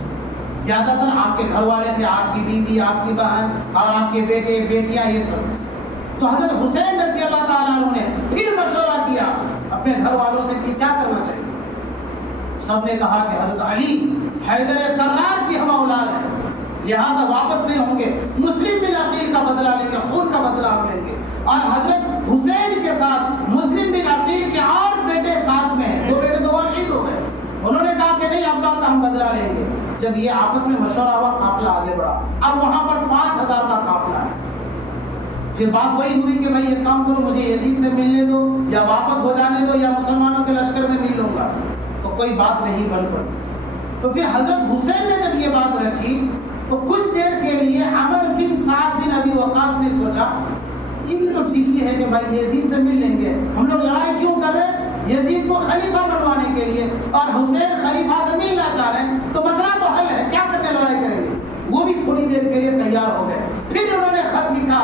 زیادہ تر آپ کے گھر والے تھے، آپ کی بیوی، آپ کی بہن، اور آپ کے بیٹے بیٹیاں، یہ سب۔ تو حضرت حسین رضی اللہ تعالیٰ عنہ نے پھر مشورہ کیا اپنے گھر والوں سے کہ کیا کرنا چاہیے۔ سب نے کہا کہ حضرت علی حیدر کرار کی ہم اولاد ہیں، لہذا واپس نہیں ہوں گے، مسلم بن عقیل کا بدلہ لیں گے، خون کا بدلہ ہم لیں گے۔ اور حضرت حسین کے ساتھ مسلم بن عقیل کے اور بیٹے ساتھ میں ہیں، 2 بیٹے 2 شہید ہو گئے۔ انہوں نے کہا کہ نہیں، ابا کا ہم بدلہ لیں گے۔ جب یہ آپس میں مشورہ ہوا، قافلہ آگے بڑھا، اب وہاں پر 5000 کا قافلہ ہے۔ پھر بات وہی ہوئی کہ بھائی ایک کام کرو، مجھے یزید سے ملنے دو، یا واپس ہو جانے دو، یا مسلمانوں کے لشکر میں مل لوں گا۔ تو کوئی بات نہیں بن پڑی۔ تو پھر حضرت حسین نے جب یہ بات رکھی تو کچھ دیر کے لیے عمر بن سعد بن ابی وقاص نے سوچا یہ بھی تو ٹھیک ہی ہے کہ بھائی یزید سے مل لیں گے، ہم لوگ لڑائی کیوں کر رہے ہیں؟ یزید کو خلیفہ بنوانے کے لیے، اور حسین خلیفہ سے ملنا چاہ رہے ہیں، تو مسئلہ تو حل ہے، کیا کرنے لڑائی کریں گے؟ وہ بھی تھوڑی دیر کے لیے تیار ہو گئے۔ پھر انہوں نے خط لکھا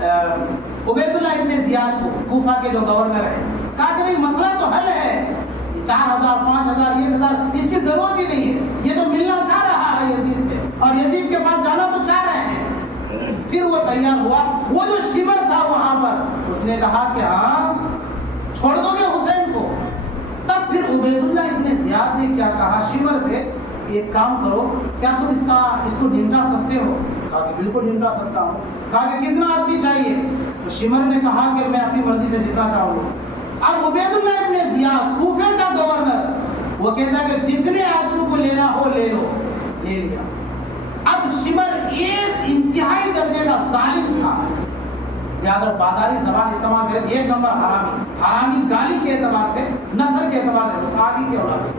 عبید اللہ ابن زیاد کو، کوفہ کے جو گورنر ہیں، کہا کہ بھائی مسئلہ تو حل ہے، 4000 5000 1000 اس کی ضرورت ہی نہیں ہے، یہ تو ملنا چاہ رہا ہے یزید سے، اور یزید کے پاس جانا تو چاہ رہے ہیں۔ پھر وہ تیار ہوا، وہ جو شمر تھا وہاں پر، اس نے کہا کہ ہاں چھوڑ دو گے حسین کو؟ تب پھر عبید اللہ ابن زیاد نے کیا کہا شمر سے، ایک کام کرو، کیا تم اس کو نمٹا سکتے ہو؟ کہا کہ بالکل نمٹا سکتا ہوں۔ کہا کہ کتنا آدمی چاہیے؟ تو شمر نے کہا کہ میں اپنی مرضی سے جتنا چاہوں گا۔ اب عبید اللہ ابن زیاد کوفے کا گورنر، وہ کہتا ہے کہ جتنے آدمیوں کو لینا ہو لے لو، لے لیا۔ اب شمر ایک انتہائی درجے کا ظالم تھا، یا اگر بازاری زبان استعمال کرے 1 نمبر حرامی گالی کے اعتبار سے، نسل کے اعتبار سے صحابی کے اولاد۔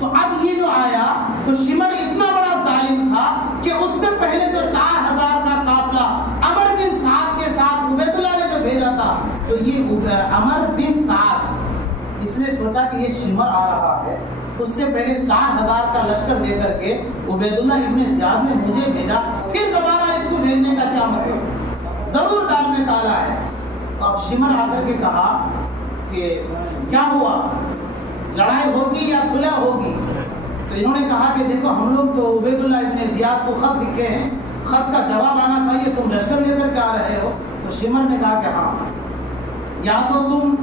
تو اب یہ جو آیا تو شمر اتنا بڑا ظالم تھا کہ اس سے پہلے جو 4000 کا قافلہ عمر بن سعد کے ساتھ عبید اللہ نے جو بھیجا تھا، تو یہ عمر بن سعد اس نے سوچا کہ یہ شمر آ رہا ہے، اس سے پہلے 4000 کا لشکر دے کر کے عبید اللہ ابن زیاد نے مجھے بھیجا، پھر دوبارہ اس کو بھیجنے کا کیا مطلب؟ ضرور دال میں کالا ہے۔ تو اب شمر آ کر کے کہا کہ کیا ہوا، لڑائی ہوگی یا صلح ہوگی؟ تو انہوں نے کہا کہ دیکھو ہم لوگ تو عبید اللہ ابن زیاد کو خط لکھے ہیں، خط کا جواب آنا چاہیے، تم لشکر لے کر کے آ رہے ہو۔ تو شمر نے کہا کہ ہاں، یا تو تم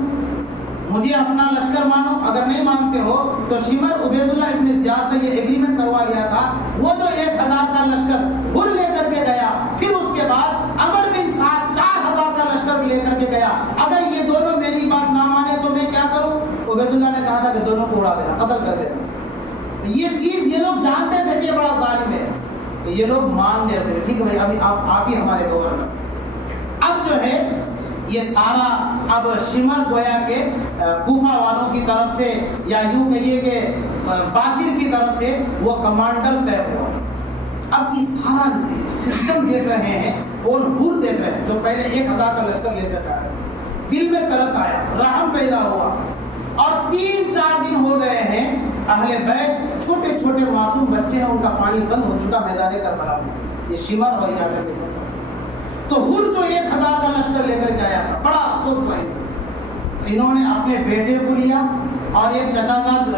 مجھے اپنا لشکر مانو، اگر نہیں مانتے ہو تو شمر عبید اللہ ابن زیاد سے یہ ایگریمنٹ کروا لیا تھا، وہ جو 1000 کا لشکر عبید اللہ نے کہا تھا کہ دونوں کو اڑا دینا، قتل کر دینا۔ یہ چیز یہ لوگ جانتے تھے کہ یہ بڑا ظالم ہے، تو یہ لوگ مان گئے اسے، ٹھیک ہے بھائی ابھی آپ ہی ہمارے گورنر۔ اب جو ہے یہ سارا اب شمر گویا کہ کوفہ والوں کی طرف سے یا یوں کہیے کہ باطل کی طرف سے وہ کمانڈر طے ہوا۔ اب یہ سارا سسٹم دیکھ رہے ہیں اور حر دیکھ رہے ہیں جو پہلے 1000 کا لشکر لے کر آئے، دل میں ترس آیا، رحم پیدا ہوا، اور 3-4 دن ہو گئے ہیں اہل بیت چھوٹے چھوٹے معصوم بچے ہیں، ان کا پانی بند ہو چکا میدان کربلا میں، یہ شمر اور یاور کے ساتھ۔ تو حر جو 1000 کا لشکر لے کر کے آیا تھا، بڑا افسوس ہوا انہوں نے اپنے بیٹے کو لیا اور ایک چچا زاد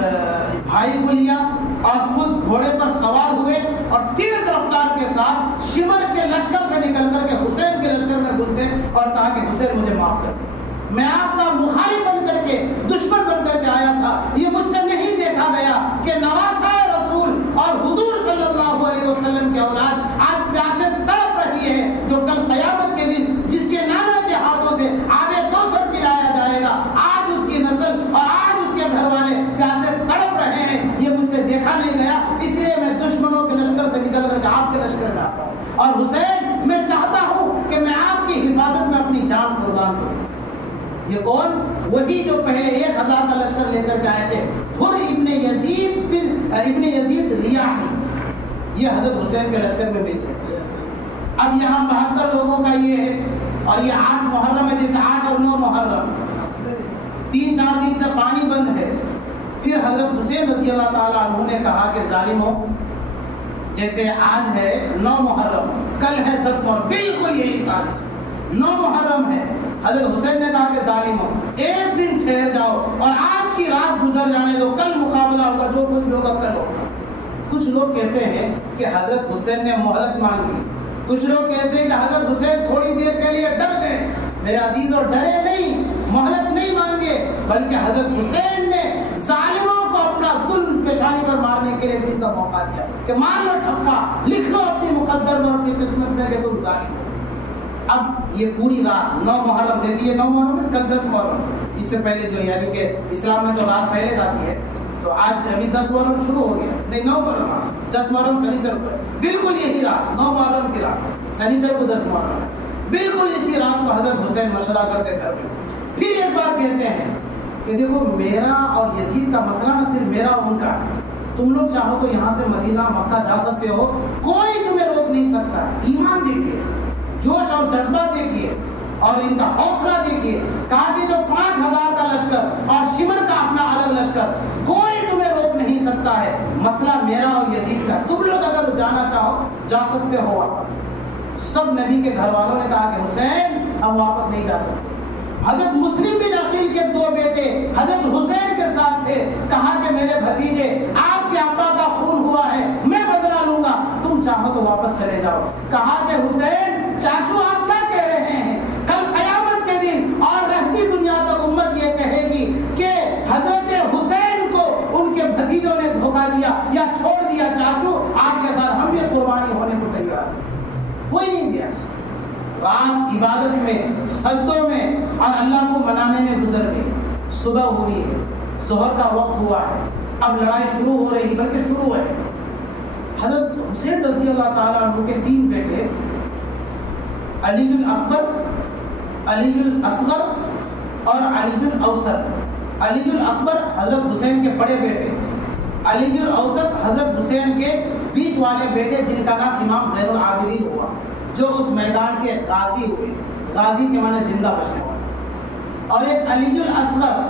بھائی کو لیا اور خود گھوڑے پر سوار ہوئے اور تیز رفتار کے ساتھ شمر کے لشکر سے نکل کر کے حسین کے لشکر میں گھس گئے اور کہا کہ حسین مجھے معاف کر دے، میں آپ کا مخالف بن کر کے دشمن بن کر کے آیا تھا، یہ مجھ سے نہیں دیکھا گیا کہ نواسہ رسول اور حضور صلی اللہ علیہ وسلم کے اولاد آج پیاسے تڑپ رہی ہے، جو کل قیامت کے دن جس کے نانا کے ہاتھوں سے آب کوثر پلایا جائے گا، آج اس کی نسل اور آج اس کے گھر والے پیاسے تڑپ رہے ہیں، یہ مجھ سے دیکھا نہیں گیا، اس لیے میں دشمنوں کے لشکر سے نکل کر کے آپ کے لشکر میں آتا ہوں، اور حسین میں چاہتا ہوں کہ میں آپ کی حفاظت میں اپنی جان قربان کروں۔ یہ کون؟ وہی جو پہلے 1000 کا لشکر لے کر کے آئے تھے، حر ابن یزید ریاحی، یہ حضرت حسین کے لشکر میں مل گئے۔ اب یہاں 72 لوگوں کا یہ ہے، اور یہ 8 محرم ہے، جیسے 8 اور 9 محرم 3-4 دن سے پانی بند ہے۔ پھر حضرت حسین رضی اللہ تعالیٰ عنہ نے کہا کہ ظالموں، جیسے آج ہے 9 محرم، کل ہے 10 محرم، بالکل یہی تاریخ 9 محرم ہے۔ حضرت حسین نے کہا کہ ظالموں ایک دن ٹھہر جاؤ اور آج کی رات گزر جانے دو، کل مقابلہ ہوگا، جو کچھ بھی ہوگا کل ہوگا۔ کچھ لوگ کہتے ہیں کہ حضرت حسین نے مہلت مانگی، کچھ لوگ کہتے ہیں کہ حضرت حسین تھوڑی دیر کے لیے ڈر گئے۔ میرے عزیز اور ڈرے نہیں، مہلت نہیں مانگے، بلکہ حضرت حسین نے ظالموں کو اپنا ظلم پیشانی پر مارنے کے لیے دن کا موقع دیا کہ مار لو ٹھپا، لکھ لو اپنی مقدر میں اپنی قسمت میں کہ تم ظالم ہو۔ اب یہ پوری رات 9 محرم، جیسے یہ 9 محرم ہے، کل 10 محرم، اس سے پہلے جو یعنی کہ اسلام میں تو رات پہلے جاتی ہے، تو آج ابھی 10 محرم شروع ہو گیا، نہیں 9 محرم، 10 محرم سنیچر کو ہے، بالکل یہی رات 9 محرم کی رات، سنیچر کو 10 محرم ہے، بالکل اسی رات کو حضرت حسین مشورہ کرتے گھر میں پھر ایک بار کہتے ہیں کہ دیکھو میرا اور یزید کا مسئلہ نہ صرف میرا اور ان کا ہے، تم لوگ چاہو تو یہاں سے مدینہ مکہ جا سکتے ہو، کوئی تمہیں روک نہیں سکتا۔ ایمان دیکھیے، جوش اور جذبہ دیکھیے، اور ان کا حوصلہ دیکھیے، کہا کہ جو 5000 کا لشکر اور شمر کا اپنا الگ لشکر، کوئی تمہیں روک نہیں سکتا ہے، مسئلہ میرا اور یزید کا، تم لوگ اگر جانا چاہو جا سکتے ہو واپس۔ سب نبی کے گھر والوں نے کہا کہ حسین ہم واپس نہیں جا سکتے۔ حضرت مسلم بن عقیل کے 2 بیٹے حضرت حسین کے ساتھ تھے، کہا کہ میرے بھتیجے آپ کے ابا کا خون ہوا ہے، میں بدلہ لوں گا، تم چاہو تو واپس چلے جاؤ۔ کہا کہ حسین چاچو آپ کیا کہہ رہے ہیں؟ کل قیامت کے دن اور رہتی دنیا تک امت یہ کہے گی کہ حضرت حسین کو ان کے بھتیجوں نے دھوکہ دیا یا چھوڑ دیا، چاچو آپ کے ساتھ ہم بھی قربانی ہونے کو تیار ہیں۔ کوئی نہیں دیا، رات عبادت میں، سجدوں میں اور اللہ کو منانے میں گزر گئی۔ صبح ہوئی ہے، ظہر کا وقت ہوا ہے، اب لڑائی شروع ہو رہی، بلکہ شروع ہے۔ حضرت حسین رضی اللہ تعالیٰ عنہ کے 3 بیٹے، علی الاکبر، علی الاصغر اور علی الاوسط۔ علی الاکبر حضرت حسین کے بڑے بیٹے، علی الاوسط حضرت حسین کے بیچ والے بیٹے جن کا نام امام زین العابدین ہوا، جو اس میدان کے غازی ہوئے، غازی کے معنی زندہ بچنے والے، اور ایک علی الاصغر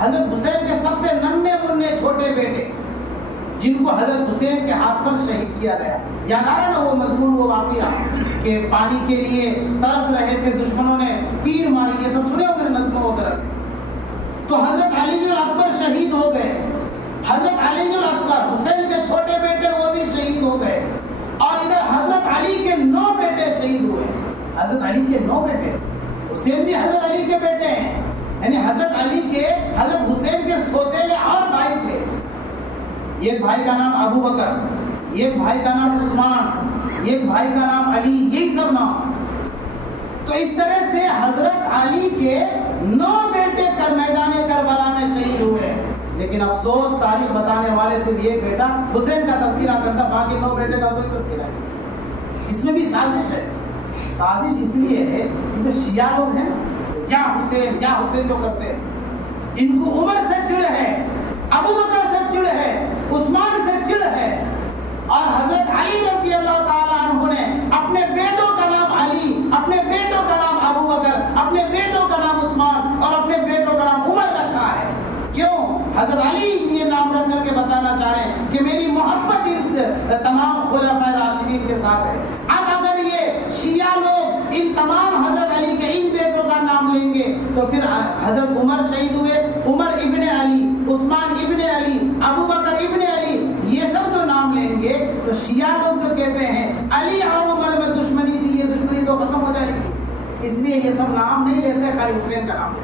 حضرت حسین کے سب سے ننھے منھے چھوٹے بیٹے جن کو حضرت حسین کے ہاتھ پر شہید کیا گیا۔ یاد آ رہا نا وہ مضمون، وہ واقعہ کہ پانی کے لیے ترس رہے تھے، دشمنوں نے تیر ماری، یہ سب سنے ہوئے نظموں وغیرہ۔ تو حضرت علی الاکبر شہید ہو گئے، حضرت علی الاصغر حسین کے چھوٹے بیٹے وہ بھی شہید ہو گئے، اور ادھر حضرت علی کے 9 بیٹے شہید ہوئے۔ حضرت علی کے 9 بیٹے، حسین بھی حضرت علی کے بیٹے ہیں، یعنی حضرت علی کے حضرت حسین کے سوتیلے اور بھائی تھے۔ ایک بھائی کا نام ابو بکر، ایک بھائی کا نام عثمان، ایک بھائی کا نام علی، یہی سب نام۔ تو اس طرح سے حضرت علی کے 9 بیٹے میدان کربلا میں شہید ہوئے۔ لیکن افسوس تاریخ بتانے والے صرف ایک بیٹا حسین کا تذکرہ کرتا، باقی 9 بیٹے کا کوئی تذکرہ نہیں۔ اس میں بھی سازش ہے۔ سازش اس لیے ہے کہ جو شیعہ لوگ ہیں یا حسین جو کرتے ہیں، ان کو عمر سے چڑ ہے، ابو بکر سے چڑ ہے، عثمان سے چڑ ہے، اور حضرت علی رضی اللہ تعالیٰ عنہ نے اپنے بیٹوں کا نام علی، اپنے بیٹوں کا نام ابو بکر، اپنے بیٹوں کا نام عثمان اور اپنے بیٹوں کا نام عمر رکھا ہے۔ کیوں؟ حضرت علی یہ نام رکھ کر کے بتانا چاہ رہے ہیں کہ میری محبت تمام خلفائے راشدین کے ساتھ ہے۔ اب اگر یہ شیعہ لوگ ان تمام حضرت علی کے ان بیٹوں کا نام لیں گے تو پھر حضرت عمر شہید ہوئے، عمر ابن علی، عثمان ابن علی، ابو بکر ابن علی، یہ سب جو نام لیں گے تو شیعہ لوگ جو کہتے ہیں علی اور عمر میں دشمنی تھی، یہ دشمنی تو ختم ہو جائے گی، اس لیے یہ سب نام نہیں لیتے، خالی حسین کا نام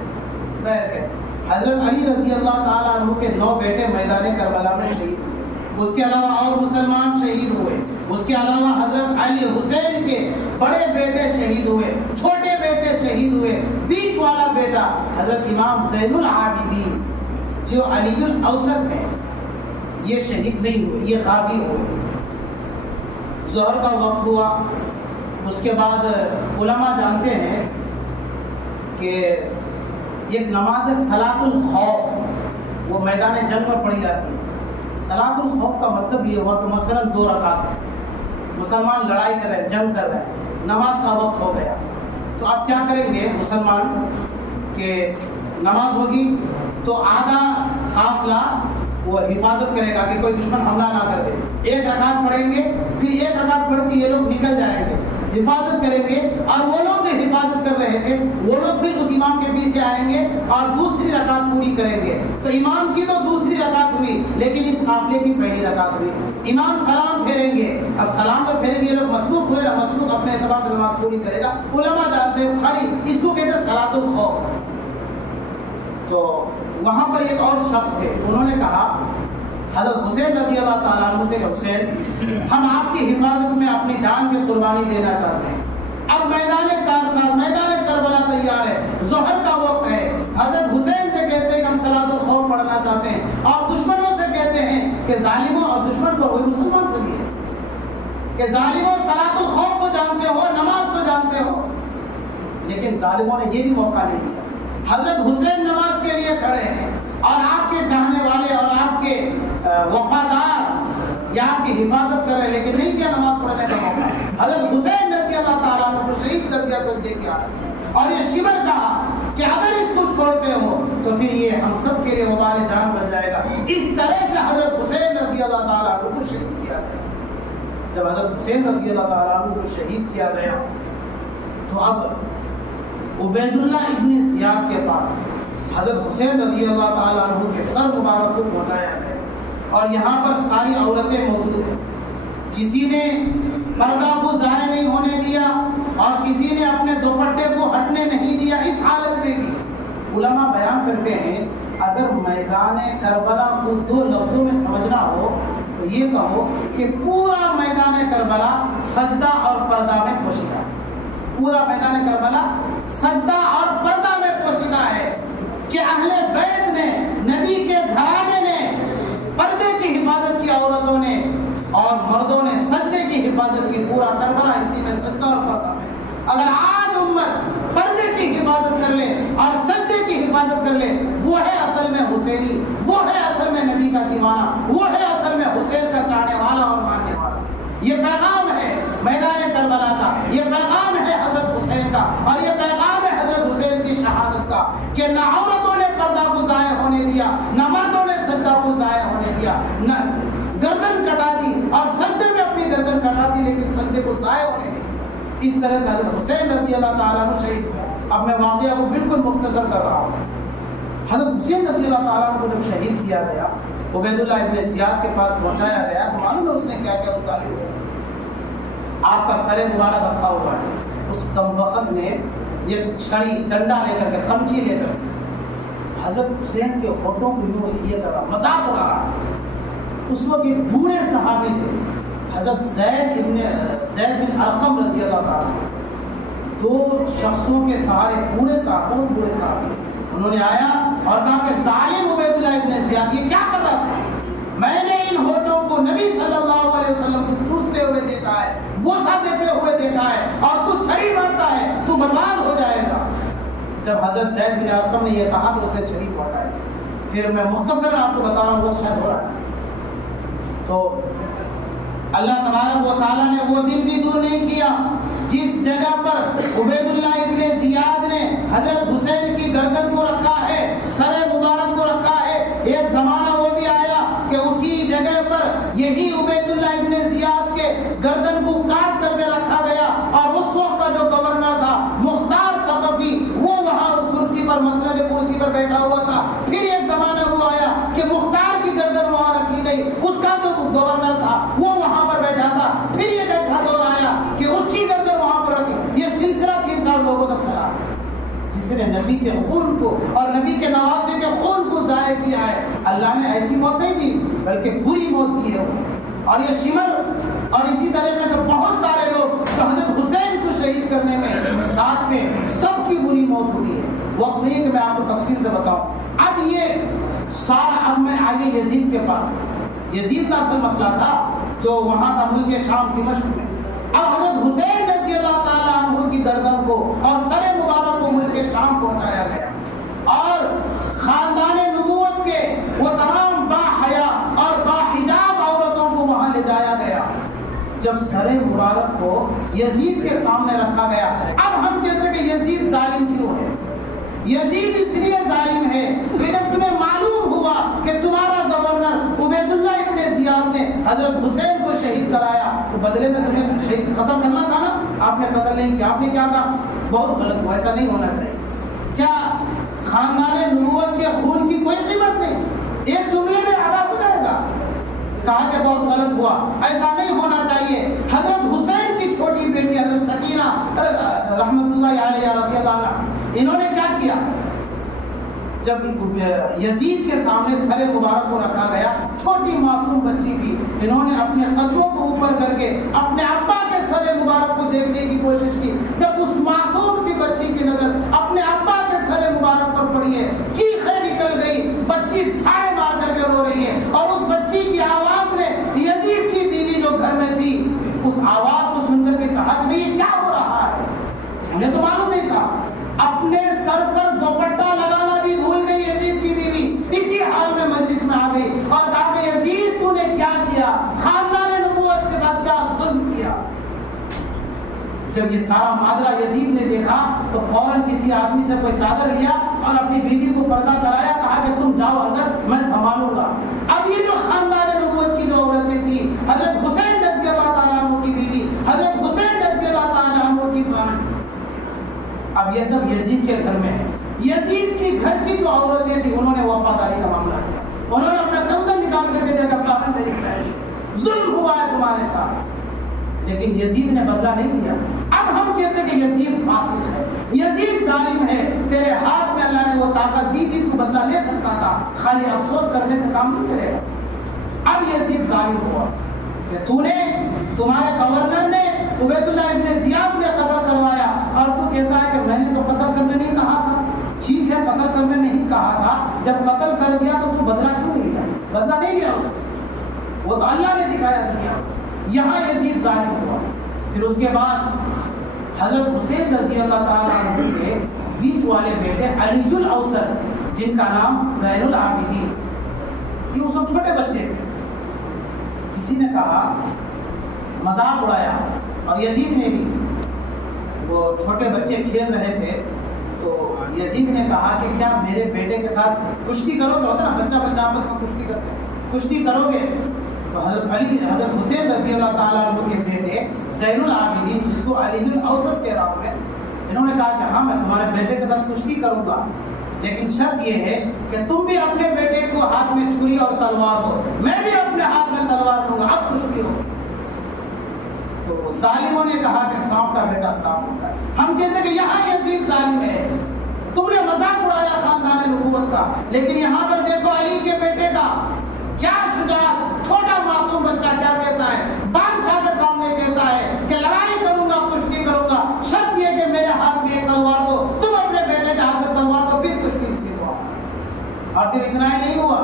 لیتے۔ حضرت علی رضی اللہ تعالیٰ عنہ کے 9 بیٹے میدان کربلا میں شہید ہوئے، اس کے علاوہ اور مسلمان شہید ہوئے، اس کے علاوہ حضرت علی حسین کے بڑے بیٹے شہید ہوئے، چھوٹے بیٹے شہید ہوئے، بیچ والا بیٹا حضرت امام زین العابدین جو علی الاوسط ہے یہ شہید نہیں ہوئے، یہ غازی ہوئے۔ ظہر کا وقت ہوا، اس کے بعد علماء جانتے ہیں کہ ایک نماز ہے صلاۃ الخوف، وہ میدان جنگ میں پڑھی جاتی ہے۔ صلاۃ الخوف کا مطلب یہ ہوا کہ مثلاً 2 رکعت ہے، مسلمان لڑائی کر رہے ہیں، جنگ کر رہے ہیں، نماز کا وقت ہو گیا، تو آپ کیا کریں گے مسلمان کہ نماز ہوگی تو آدھا قافلہ وہ حفاظت کرے گا کہ کوئی دشمن حملہ نہ کر دے، 1 رکعت پڑھیں گے، پھر 1 رکعت پڑھ کے یہ لوگ نکل جائیں گے، حفاظت کریں گے، اور وہ لوگ جو حفاظت کر رہے تھے وہ لوگ پھر اس امام کے پیچھے آئیں گے اور دوسری رکعت پوری کریں گے۔ تو امام کی تو دوسری رکعت ہوئی، لیکن اس قافلے کی پہلی رکعت ہوئی۔ امام سلام پھیریں گے، اب سلام جب پھیریں گے یہ لوگ مسبوق ہوئے، مسبوق اپنے اعتبار سے نماز پوری کرے گا۔ علماء جانتے ہیں خالی اس کو کہتے ہیں صلاۃ الخوف۔ تو وہاں پر ایک اور شخص تھے، انہوں نے کہا حضرت حسین رضی اللہ تعالیٰ عنہ سے کہ حسین ہم آپ کی حفاظت میں اپنی جان کی قربانی دینا چاہتے ہیں، اب میدان کربلا تیار ہے، ظہر کا وقت ہے، حضرت حسین سے کہتے ہیں کہ ہم صلاۃ الخوف پڑھنا چاہتے ہیں، اور دشمنوں سے کہتے ہیں کہ ظالموں، اور دشمن کو وہی مسلمان سے بھی ہے کہ ظالموں صلاۃ الخوف کو جانتے ہو، نماز کو جانتے ہو، لیکن ظالموں نے یہ بھی موقع نہیں دیا۔ حضرت حسین نماز کے لیے کھڑے ہیں اور آپ کے چاہنے والے اور آپ کے وفادار یا آپ کی حفاظت کر رہے ہیں، لیکن نہیں کیا نماز پڑھنے کا موقع۔ حضرت حسین رضی اللہ تعالیٰ عنہ کو شہید کر دیا سجدے کی حالت، اور یہ شمر کہا کہ اگر اس کو چھوڑتے ہو تو پھر یہ ہم سب کے لیے وبال جان بن جائے گا۔ اس طرح سے حضرت حسین رضی اللہ تعالیٰ عنہ کو شہید کیا گیا۔ جب حضرت حسین رضی اللہ تعالیٰ عنہ کو شہید کیا گیا تو اب عبید اللہ ابن زیاد کے پاس حضرت حسین رضی اللہ تعالیٰ عنہ کے سر مبارک کو پہنچایا گیا، اور یہاں پر ساری عورتیں موجود ہیں، کسی نے پردہ کو ضائع نہیں ہونے دیا اور کسی نے اپنے دوپٹے کو ہٹنے نہیں دیا، اس حالت میں بھی۔ علماء بیان کرتے ہیں اگر میدان کربلا کو 2 لفظوں میں سمجھنا ہو تو یہ کہو کہ پورا میدان کربلا سجدہ اور پردہ میں پوشیدہ ہے، پورا میدان کربلا سجدہ اور پردہ میں پوشیدہ ہے، کہ اہل بیت نے، نبی کے گھرانے نے پردے کی حفاظت کی، عورتوں نے اور مردوں نے سجدے کی حفاظت کی، پورا کربلا اسی میں سجدہ اور پردہ میں۔ اگر آج امت پردے کی حفاظت کر لے اور سجدے کی حفاظت کر لے، وہ ہے اصل میں حسینی، وہ ہے اصل میں نبی کا دیوانہ، وہ ہے اصل میں حسین کا چاہنے والا اور ماننے والا۔ یہ پیغام ہے میدان کربلا کا، یہ پیغام ہے حضرت حسین کا، اور یہ پیغام ہے حضرت حسین کی شہادت کا، کہ نہ عورتوں نے پردہ کو ضائع ہونے دیا، نہ مردوں نے سجدہ کو ضائع ہونے دیا، نہ گردن کٹا دی اور سجدے میں اپنی گردن کٹا دی، لیکن سجدے کو ضائع ہونے دی۔ اس طرح سے حضرت حسین رضی اللہ تعالیٰ عنہ شہید ہوئے۔ اب میں واقعہ کو بالکل مختصر کر رہا ہوں۔ حضرت حسین رضی اللہ تعالیٰ عنہ کو جب شہید کیا گیا، عبید اللہ ابن زیاد کے پاس پہنچایا گیا، تو معلوم ہے اس نے کیا کیا اتاری ہوا۔ آپ کا سر مبارک رکھا ہوا ہے، اس کمبخت نے یہ چھڑی، ڈنڈا لے کر کے، قمچی لے کر حضرت حسین کے ہونٹوں کو یوں یہ کر رہا، مذاق اڑا رہا۔ اس وقت ایک بوڑھے صحابی تھے، حضرت زید بن ارقم رضی اللہ تعالیٰ، 2 شخصوں کے سہارے، بوڑھے صحابی، انہوں نے آیا اور کہا کہ ظالم عبید اللہ ابن زیاد زیاد یہ کیا کر رہا تھا؟ میں نے ان ہونٹوں کو نبی صلی اللہ علیہ وسلم کو چوستے ہوئے دیکھا ہے، بوسہ دیتے ہوئے دیکھا ہے، اور تو چھری مارتا ہے، تو برباد ہو جائے گا۔ جب حضرت زید بن ارقم نے یہ کہا تو اس نے چھری کو ہٹائی۔ پھر میں مختصر آپ کو بتا رہا ہوں وہ شاید ہو رہا ہے۔ تو اللہ تبارک و تعالیٰ نے وہ دن بھی دور نہیں کیا جس جگہ پر عبید اللہ ابن زیاد نے حضرت حسین کی گردن کو رکھا ہے، سر مبارک کو رکھا ہے۔ ایک زمانہ وہ بھی آیا کہ اسی جگہ پر یہی عبید اللہ ابن زیاد کے گردن کو کاٹ کر کے رکھا گیا، اور اس وقت کا جو گورنر تھا مختار ثقفی وہ وہاں کرسی پر، مسند کرسی پر بیٹھا ہوا تھا۔ پھر ایک زمانہ وہ آیا کہ مختار کی گردن وہاں رکھی گئی، اس کا جو گورنر تھا وہ وہاں پر بیٹھا تھا۔ پھر ایک ایسا دور آیا کہ اس کی گردن وہاں پر رکھی۔ یہ سلسلہ 3 سال لوگوں تک چلا، جس نے نبی کے خون کو اور نبی کے نواسے کے خون کو ضائع کیا ہے۔ اللہ نے ایسی موت نہیں دی بلکہ بری موت دی ہے۔ اور یہ شمر اور اسی طریقے سے بہت سارے لوگ جو حضرت حسین کو شہید کرنے میں ساتھ تھے، سب کی بری موت ہوئی ہے۔ وقت نہیں کہ میں آپ کو تفصیل سے بتاؤں۔ اب یہ سارا، اب میں آگے یزید کے پاس، یزید کا اصل مسئلہ تھا جو وہاں تھا ملک شام دمشق میں۔ اب حضرت حسین رضی اللہ تعالیٰ عنہ کی گردن کو اور سر مبارک کو ملک شام پہنچایا گیا، اور خاندان نبوت کے وہ تمام با حیا اور با حجاب عورتوں کو وہاں لے جایا گیا۔ جب سر مبارک کو یزید کے سامنے رکھا گیا، اب ہم کہتے ہیں کہ یزید ظالم کیوں ہے؟ یزید اس لیے ظالم ہے کہ جب تمہیں معلوم ہوا کہ تمہارا گورنر عبید اللہ ابن زیاد نے حضرت حسین کو شہید کرایا، تو بدلے میں تمہیں شہید قتل کرنا تھا نا، آپ نے قتل نہیں کیا۔ آپ نے کیا کہا؟ بہت غلط ہوا، ایسا نہیں ہونا چاہیے۔ کیا خاندان نبوت کے خون کی کوئی قیمت نہیں؟ ایک جملے میں ادا ہو جائے گا۔ کہا کہ بہت غلط ہوا، ایسا نہیں ہونا چاہیے۔ حضرت حسین کی چھوٹی بیٹی حضرت سکینہ رحمت اللہ علیہ رضی اللہ عنہ، انہوں نے کیا کیا؟ جب یزید کے سامنے سر مبارک کو رکھا گیا، چھوٹی معصوم بچی تھی، انہوں نے اپنے قدموں کو اوپر کر کے اپنے ابا کے سر مبارک کو دیکھنے کی کوشش کی۔ جب اس معصوم سی بچی کی نظر اپنے ابا کے سر مبارک پر پڑی ہے، چیخیں نکل گئی، بچی دھائے مار کر کے رو رہی ہے، اور اس بچی کی آواز نے یزید کی بیوی جو گھر میں تھی، اس آواز کو سن کر کے کہا کہ یہ کیا ہو رہا ہے؟ انہیں تو معلوم نہیں تھا۔ اپنے سر پر دوپٹہ لگانا بھی بھول گئی یزید کی بیوی، اسی حال میں مجلس میں آ گئی اور کہا کہ یزید تو نے کیا کیا؟ خاندان نبوت کے ساتھ کیا ظلم کیا؟ جب یہ سارا ماجرا یزید نے دیکھا تو فوراً کسی آدمی سے کوئی چادر لیا اور اپنی بیوی کو پردہ کرایا، کہا کہ تم جاؤ اندر، میں سنبھالوں گا۔ اب یہ جو خاندان نبوت کی جو عورتیں تھیں، حضرت حسین رضی اللہ تعالیٰ عنہ کی بیوی، حضرت حسین رضی اللہ تعالیٰ عنہ کی بہن، اب یہ سب یزید کے گھر میں ہے۔ یزید کی گھر کی جو عورتیں تھیں انہوں نے وفاداری کا معاملہ کیا، انہوں نے اپنا کمزن نکال کر کے دیکھا بہن میری بہن، ظلم ہوا ہے تمہارے ساتھ، لیکن یزید نے بدلہ نہیں لیا۔ اب ہم کہتے ہیں کہ یزید فاسق ہے، یزید ظالم ہے، تیرے ہاتھ میں اللہ نے وہ طاقت دی تھی، تو بدلہ لے سکتا تھا، خالی افسوس کرنے سے کام نہیں چلے گا۔ اب یزید ظالم ہوا کہ تو نے، تمہارے گورنر نے عبید اللہ ابن زیاد نے قتل کروایا، اور تو کہتا ہے کہ میں نے تو قتل کرنے نہیں کہا تھا۔ ٹھیک ہے، قتل کرنے نہیں کہا تھا، جب قتل کر دیا تو بدلہ کیوں نہیں لیا؟ بدلہ نہیں لیا اس نے، وہ تو اللہ نے دکھایا دنیا۔ یہاں یزید ظالم ہوا۔ پھر اس کے بعد حضرت حسین رضی اللہ تعالیٰ عنہ کے بیچ والے بیٹے علی الاوسط، جن کا نام زین العابدین، یہ اس وقت چھوٹے بچے تھے۔ کسی نے کہا، مذاق اڑایا، اور یزید نے بھی، وہ چھوٹے بچے کھیل رہے تھے، تو یزید نے کہا کہ کیا میرے بیٹے کے ساتھ کشتی کرو گے؟ ہوتا نا بچہ بچہ آپس میں کشتی کرتے ہیں، کشتی کرو گے؟ تو حضرت حسین رضی اللہ تعالیٰ عنہ کے بیٹے زین العابدین، جس کو علی الاوسط کہہ رہا ہوں میں، انہوں نے کہا کہ ہاں میں تمہارے بیٹے کے ساتھ کشتی کروں گا، لیکن شرط یہ ہے کہ تم بھی اپنے بیٹے کو ہاتھ میں چھری اور تلوار دو، میں بھی اپنے ہاتھ میں تلوار دوں گا، اب کشتی ہو۔ تو ظالموں نے کہا کہ سانپ کا بیٹا سانپ ہوتا ہے۔ ہم کہتے ہیں کہ یہاں یزید ظالم ہے، تم نے مذاق اڑایا خاندان نبوت کا، لیکن یہاں پر دیکھو علی کے بیٹے کا کیا شجاعت، چھوٹا معصوم بچہ کیا کہتا ہے، بادشاہ کے سامنے کہتا ہے کہ لڑائی کروں گا، کشتی کروں گا، شرط یہ کہ میرے ہاتھ میں ایک تلوار دو، تم اپنے بیٹے کے ہاتھ میں تلوار دو، پھر کشتی ہو۔ اور صرف اتنا ہی نہیں ہوا،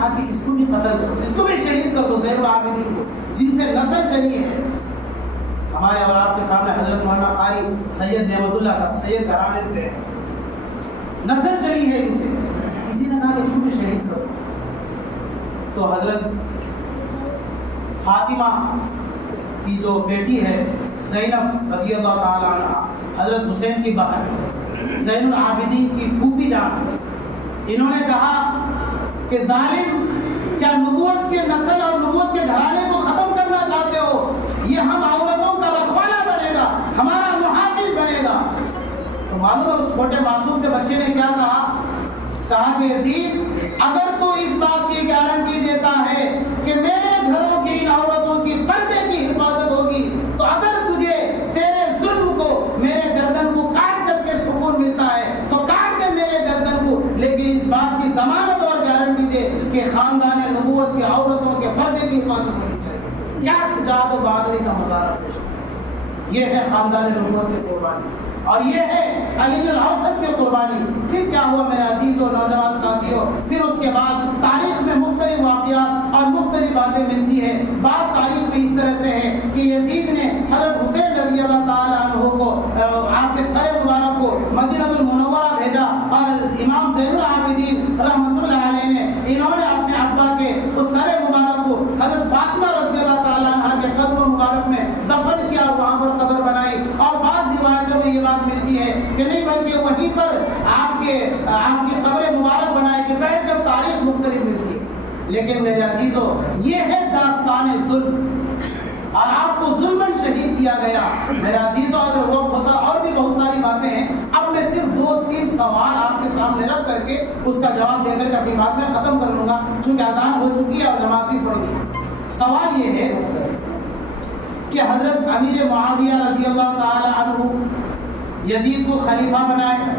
کہا کہ اس کو بھی قتل کرو، اس کو بھی شہید کر دو، زین العابدین کو، جن سے نسل چلی ہے۔ ہمارے اور آپ کے سامنے حضرت مولانا قاری سید نعمت اللہ صاحب سید گھرانے سے نسل چلی ہے ان سے، کسی نے کہا کہ اس کو بھی شہید کرو۔ تو حضرت فاطمہ کی جو بیٹی ہے زینب رضی اللہ تعالی عنہ، حضرت حسین کی بہن، زین العابدین کی پھوپھی جان، انہوں نے کہا کہ ظالم، کیا نبوت کے نسل اور نبوت کے گھرانے کو ختم کرنا چاہتے ہو؟ یہ ہم عورتوں کا رکھوالا بنے گا، ہمارا محافظ بنے گا۔ تو معلوم ہے اس چھوٹے معصوم سے بچے نے کیا کہا؟ کہا کہ یزید، اگر تو اس بات کی گارنٹی دیتا ہے کہ میرے گھروں کی ان عورتوں کی پردے کی حفاظت ہوگی، تو اگر تجھے تیرے ظلم کو، میرے گردن کو کاٹ کر کے سکون ملتا ہے تو کاٹ دے میرے گردن کو، لیکن اس بات کی ضمانت اور گارنٹی دے کہ خاندان نبوت کی عورتوں کے پردے کی حفاظت ہونی چاہیے۔ کیا شجاعت و بہادری کا مظاہرہ پیش کیا۔ یہ ہے خاندان نبوت کی قربانی، اور یہ ہے علی الاوسط کی قربانی۔ پھر کیا ہوا میرے عزیز و نوجوان ساتھیوں؟ پھر اس کے بعد تاریخ میں مختلف واقعات اور مختلف باتیں ملتی ہیں۔ بعض تاریخ میں اس طرح سے ہے کہ یزید نے حضرت حسین رضی اللہ تعالی عنہ کو، آپ کے سر مبارک کو مدینہ المنورہ بھیجا، اور امام زین العابدین رحمۃ اللہ علیہ نے، انہوں نے اپنے ابا کے اس سر مبارک کو حضرت فاطمہ رضی اللہ تعالی عنہ کے قدم مبارک میں دفن کیا، وہاں پر قبر بنائی۔ اور بعض روایتوں میں یہ بات ملتی ہے کہ نہیں، بلکہ وہیں پر آپ کی قبر مبارک بنائی، کہ بیٹھ کر تاریخ مختلف ملتی ہے۔ لیکن میرے عزیزو، یہ ہے داستان ظلم، اور آپ کو ظلمن شہید کیا گیا۔ میرے عزیزو، اگر وہ ہوتا اور بھی بہت ساری باتیں ہیں، اب میں صرف 2-3 سوال آپ کے سامنے رکھ کر کے اس کا جواب دے کر کے اپنی بات میں ختم کر لوں گا، چونکہ اذان ہو چکی ہے اور نماز بھی پڑھ دی۔ سوال یہ ہے کہ حضرت امیر معاویہ رضی اللہ تعالی عنہ یزید کو خلیفہ بنائے۔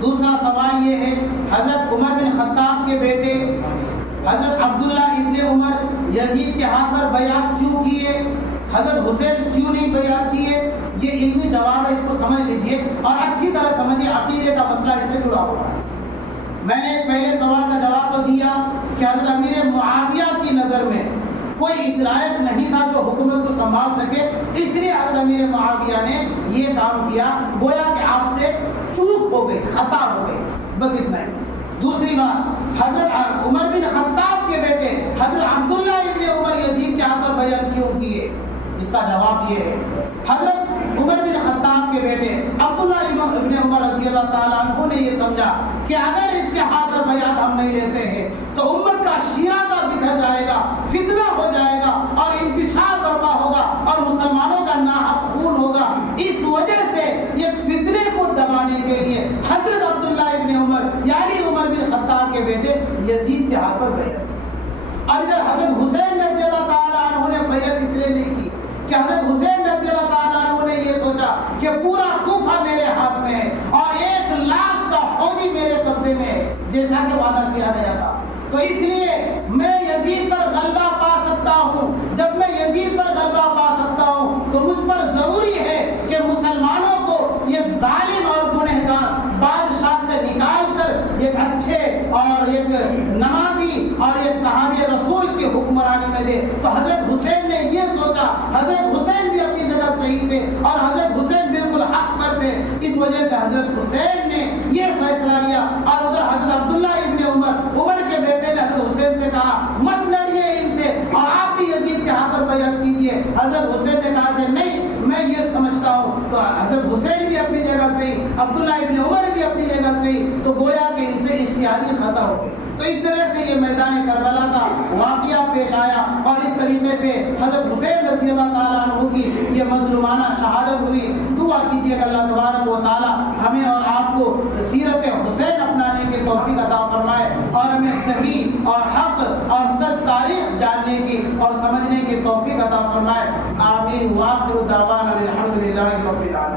دوسرا سوال یہ ہے، حضرت عمر بن خطاب کے بیٹے حضرت عبداللہ ابن عمر یزید کے ہاتھ پر بیعت کیوں کیے، حضرت حسین کیوں نہیں بیعت کیے؟ یہ علمی جواب ہے، اس کو سمجھ لیجئے اور اچھی طرح سمجھیے، عقیدے کا مسئلہ اس سے جڑا ہوا ہے۔ میں نے پہلے سوال کا جواب تو دیا کہ حضرت امیر معاویہ کی نظر میں کوئی اس لائق نہیں تھا جو حکومت کو سنبھال سکے، اس لیے حضرت امیر معاویہ نے یہ کام کیا، گویا کہ آپ سے چوک ہو گئی، خطا ہو گئی، بس اتنا ہی۔ دوسری بات، حضرت عمر بن خطاب کے بیٹے حضرت عبداللہ ابن عمر یزید کے ہاتھ پر بیعت کیوں کیے؟ اس کا جواب یہ ہے، حضرت عمر بن خطاب کے بیٹے عبداللہ ابن عمر رضی اللہ تعالیٰ عنہ نے یہ سمجھا کہ اگر اس کے ہاتھ پر بیعت ہم نہیں لیتے ہیں تو امت کا شیرازہ بکھر جائے گا، فتنہ ہو جائے گا اور انتشار برپا ہوگا اور مسلمانوں کا ناحق خون ہوگا۔ اس وجہ سے یہ فتنے کو دبانے کے لیے حضرت عبداللہ ابن عمر یعنی عمر بن خطاب کے بیٹے یزید کے ہاتھ پر بیعت کی۔ اور ادھر حضرت حسین رضی اللہ تعالیٰ عنہ نے بیعت اس لیے نہیں کی کہ حضرت حسین رضی اللہ تعالیٰ عنہ نے یہ سوچا کہ پورا کوفہ میرے ہاتھ میں ہے اور 1 لاکھ کا فوجی میرے قبضے میں ہے، جیسا کہ وعدہ کیا گیا تھا، تو اس لیے میں یزید پر غلبہ پا سکتا ہوں۔ جب میں یزید پر غلبہ پا سکتا ہوں تو مجھ پر ضروری ہے کہ مسلمانوں کو ایک ظالم اور گنہگار بادشاہ سے نکال کر ایک اچھے اور ایک نمازی اور ایک صحابی رسول کی حکمرانی میں دے۔ تو حضرت حسین نے یہ سوچا، حضرت حسین بھی اپنی جگہ صحیح تھے اور حضرت حسین بالکل حق پر تھے، اس وجہ سے حضرت حسین نے یہ فیصلہ لیا۔ اور ادھر حضرت عبداللہ ابن عمر کے بیٹے نے حضرت حسین سے کہا مت لڑیے ان سے اور آپ بھی یزید کے ہاتھ پر بیعت کیجیے۔ حضرت حسین نے کہا کہ نہیں، میں یہ سمجھتا ہوں۔ تو حضرت حسین بھی اپنی جگہ صحیح، عبداللہ ابن عمر بھی اپنی جگہ صحیح، تو گویا کہ ان سے اجتہادی خطا ہو گئی۔ تو اس طرح سے یہ میدان کربلا کا واقعہ پیش آیا اور اس طریقے سے حضرت حسین رضی اللہ تعالیٰ عنہ کی یہ مظلومانہ شہادت ہوئی۔ دعا کیجیے کہ اللہ تبارک و تعالیٰ ہمیں اور آپ کو سیرت حسین اپنانے کی توفیق عطا فرمائے اور ہمیں صحیح اور حق اور سچ تاریخ جاننے کی اور سمجھنے کی توفیق عطا فرمائے۔ آمین۔ وآخر دعوانا الحمد للہ رب العالمین۔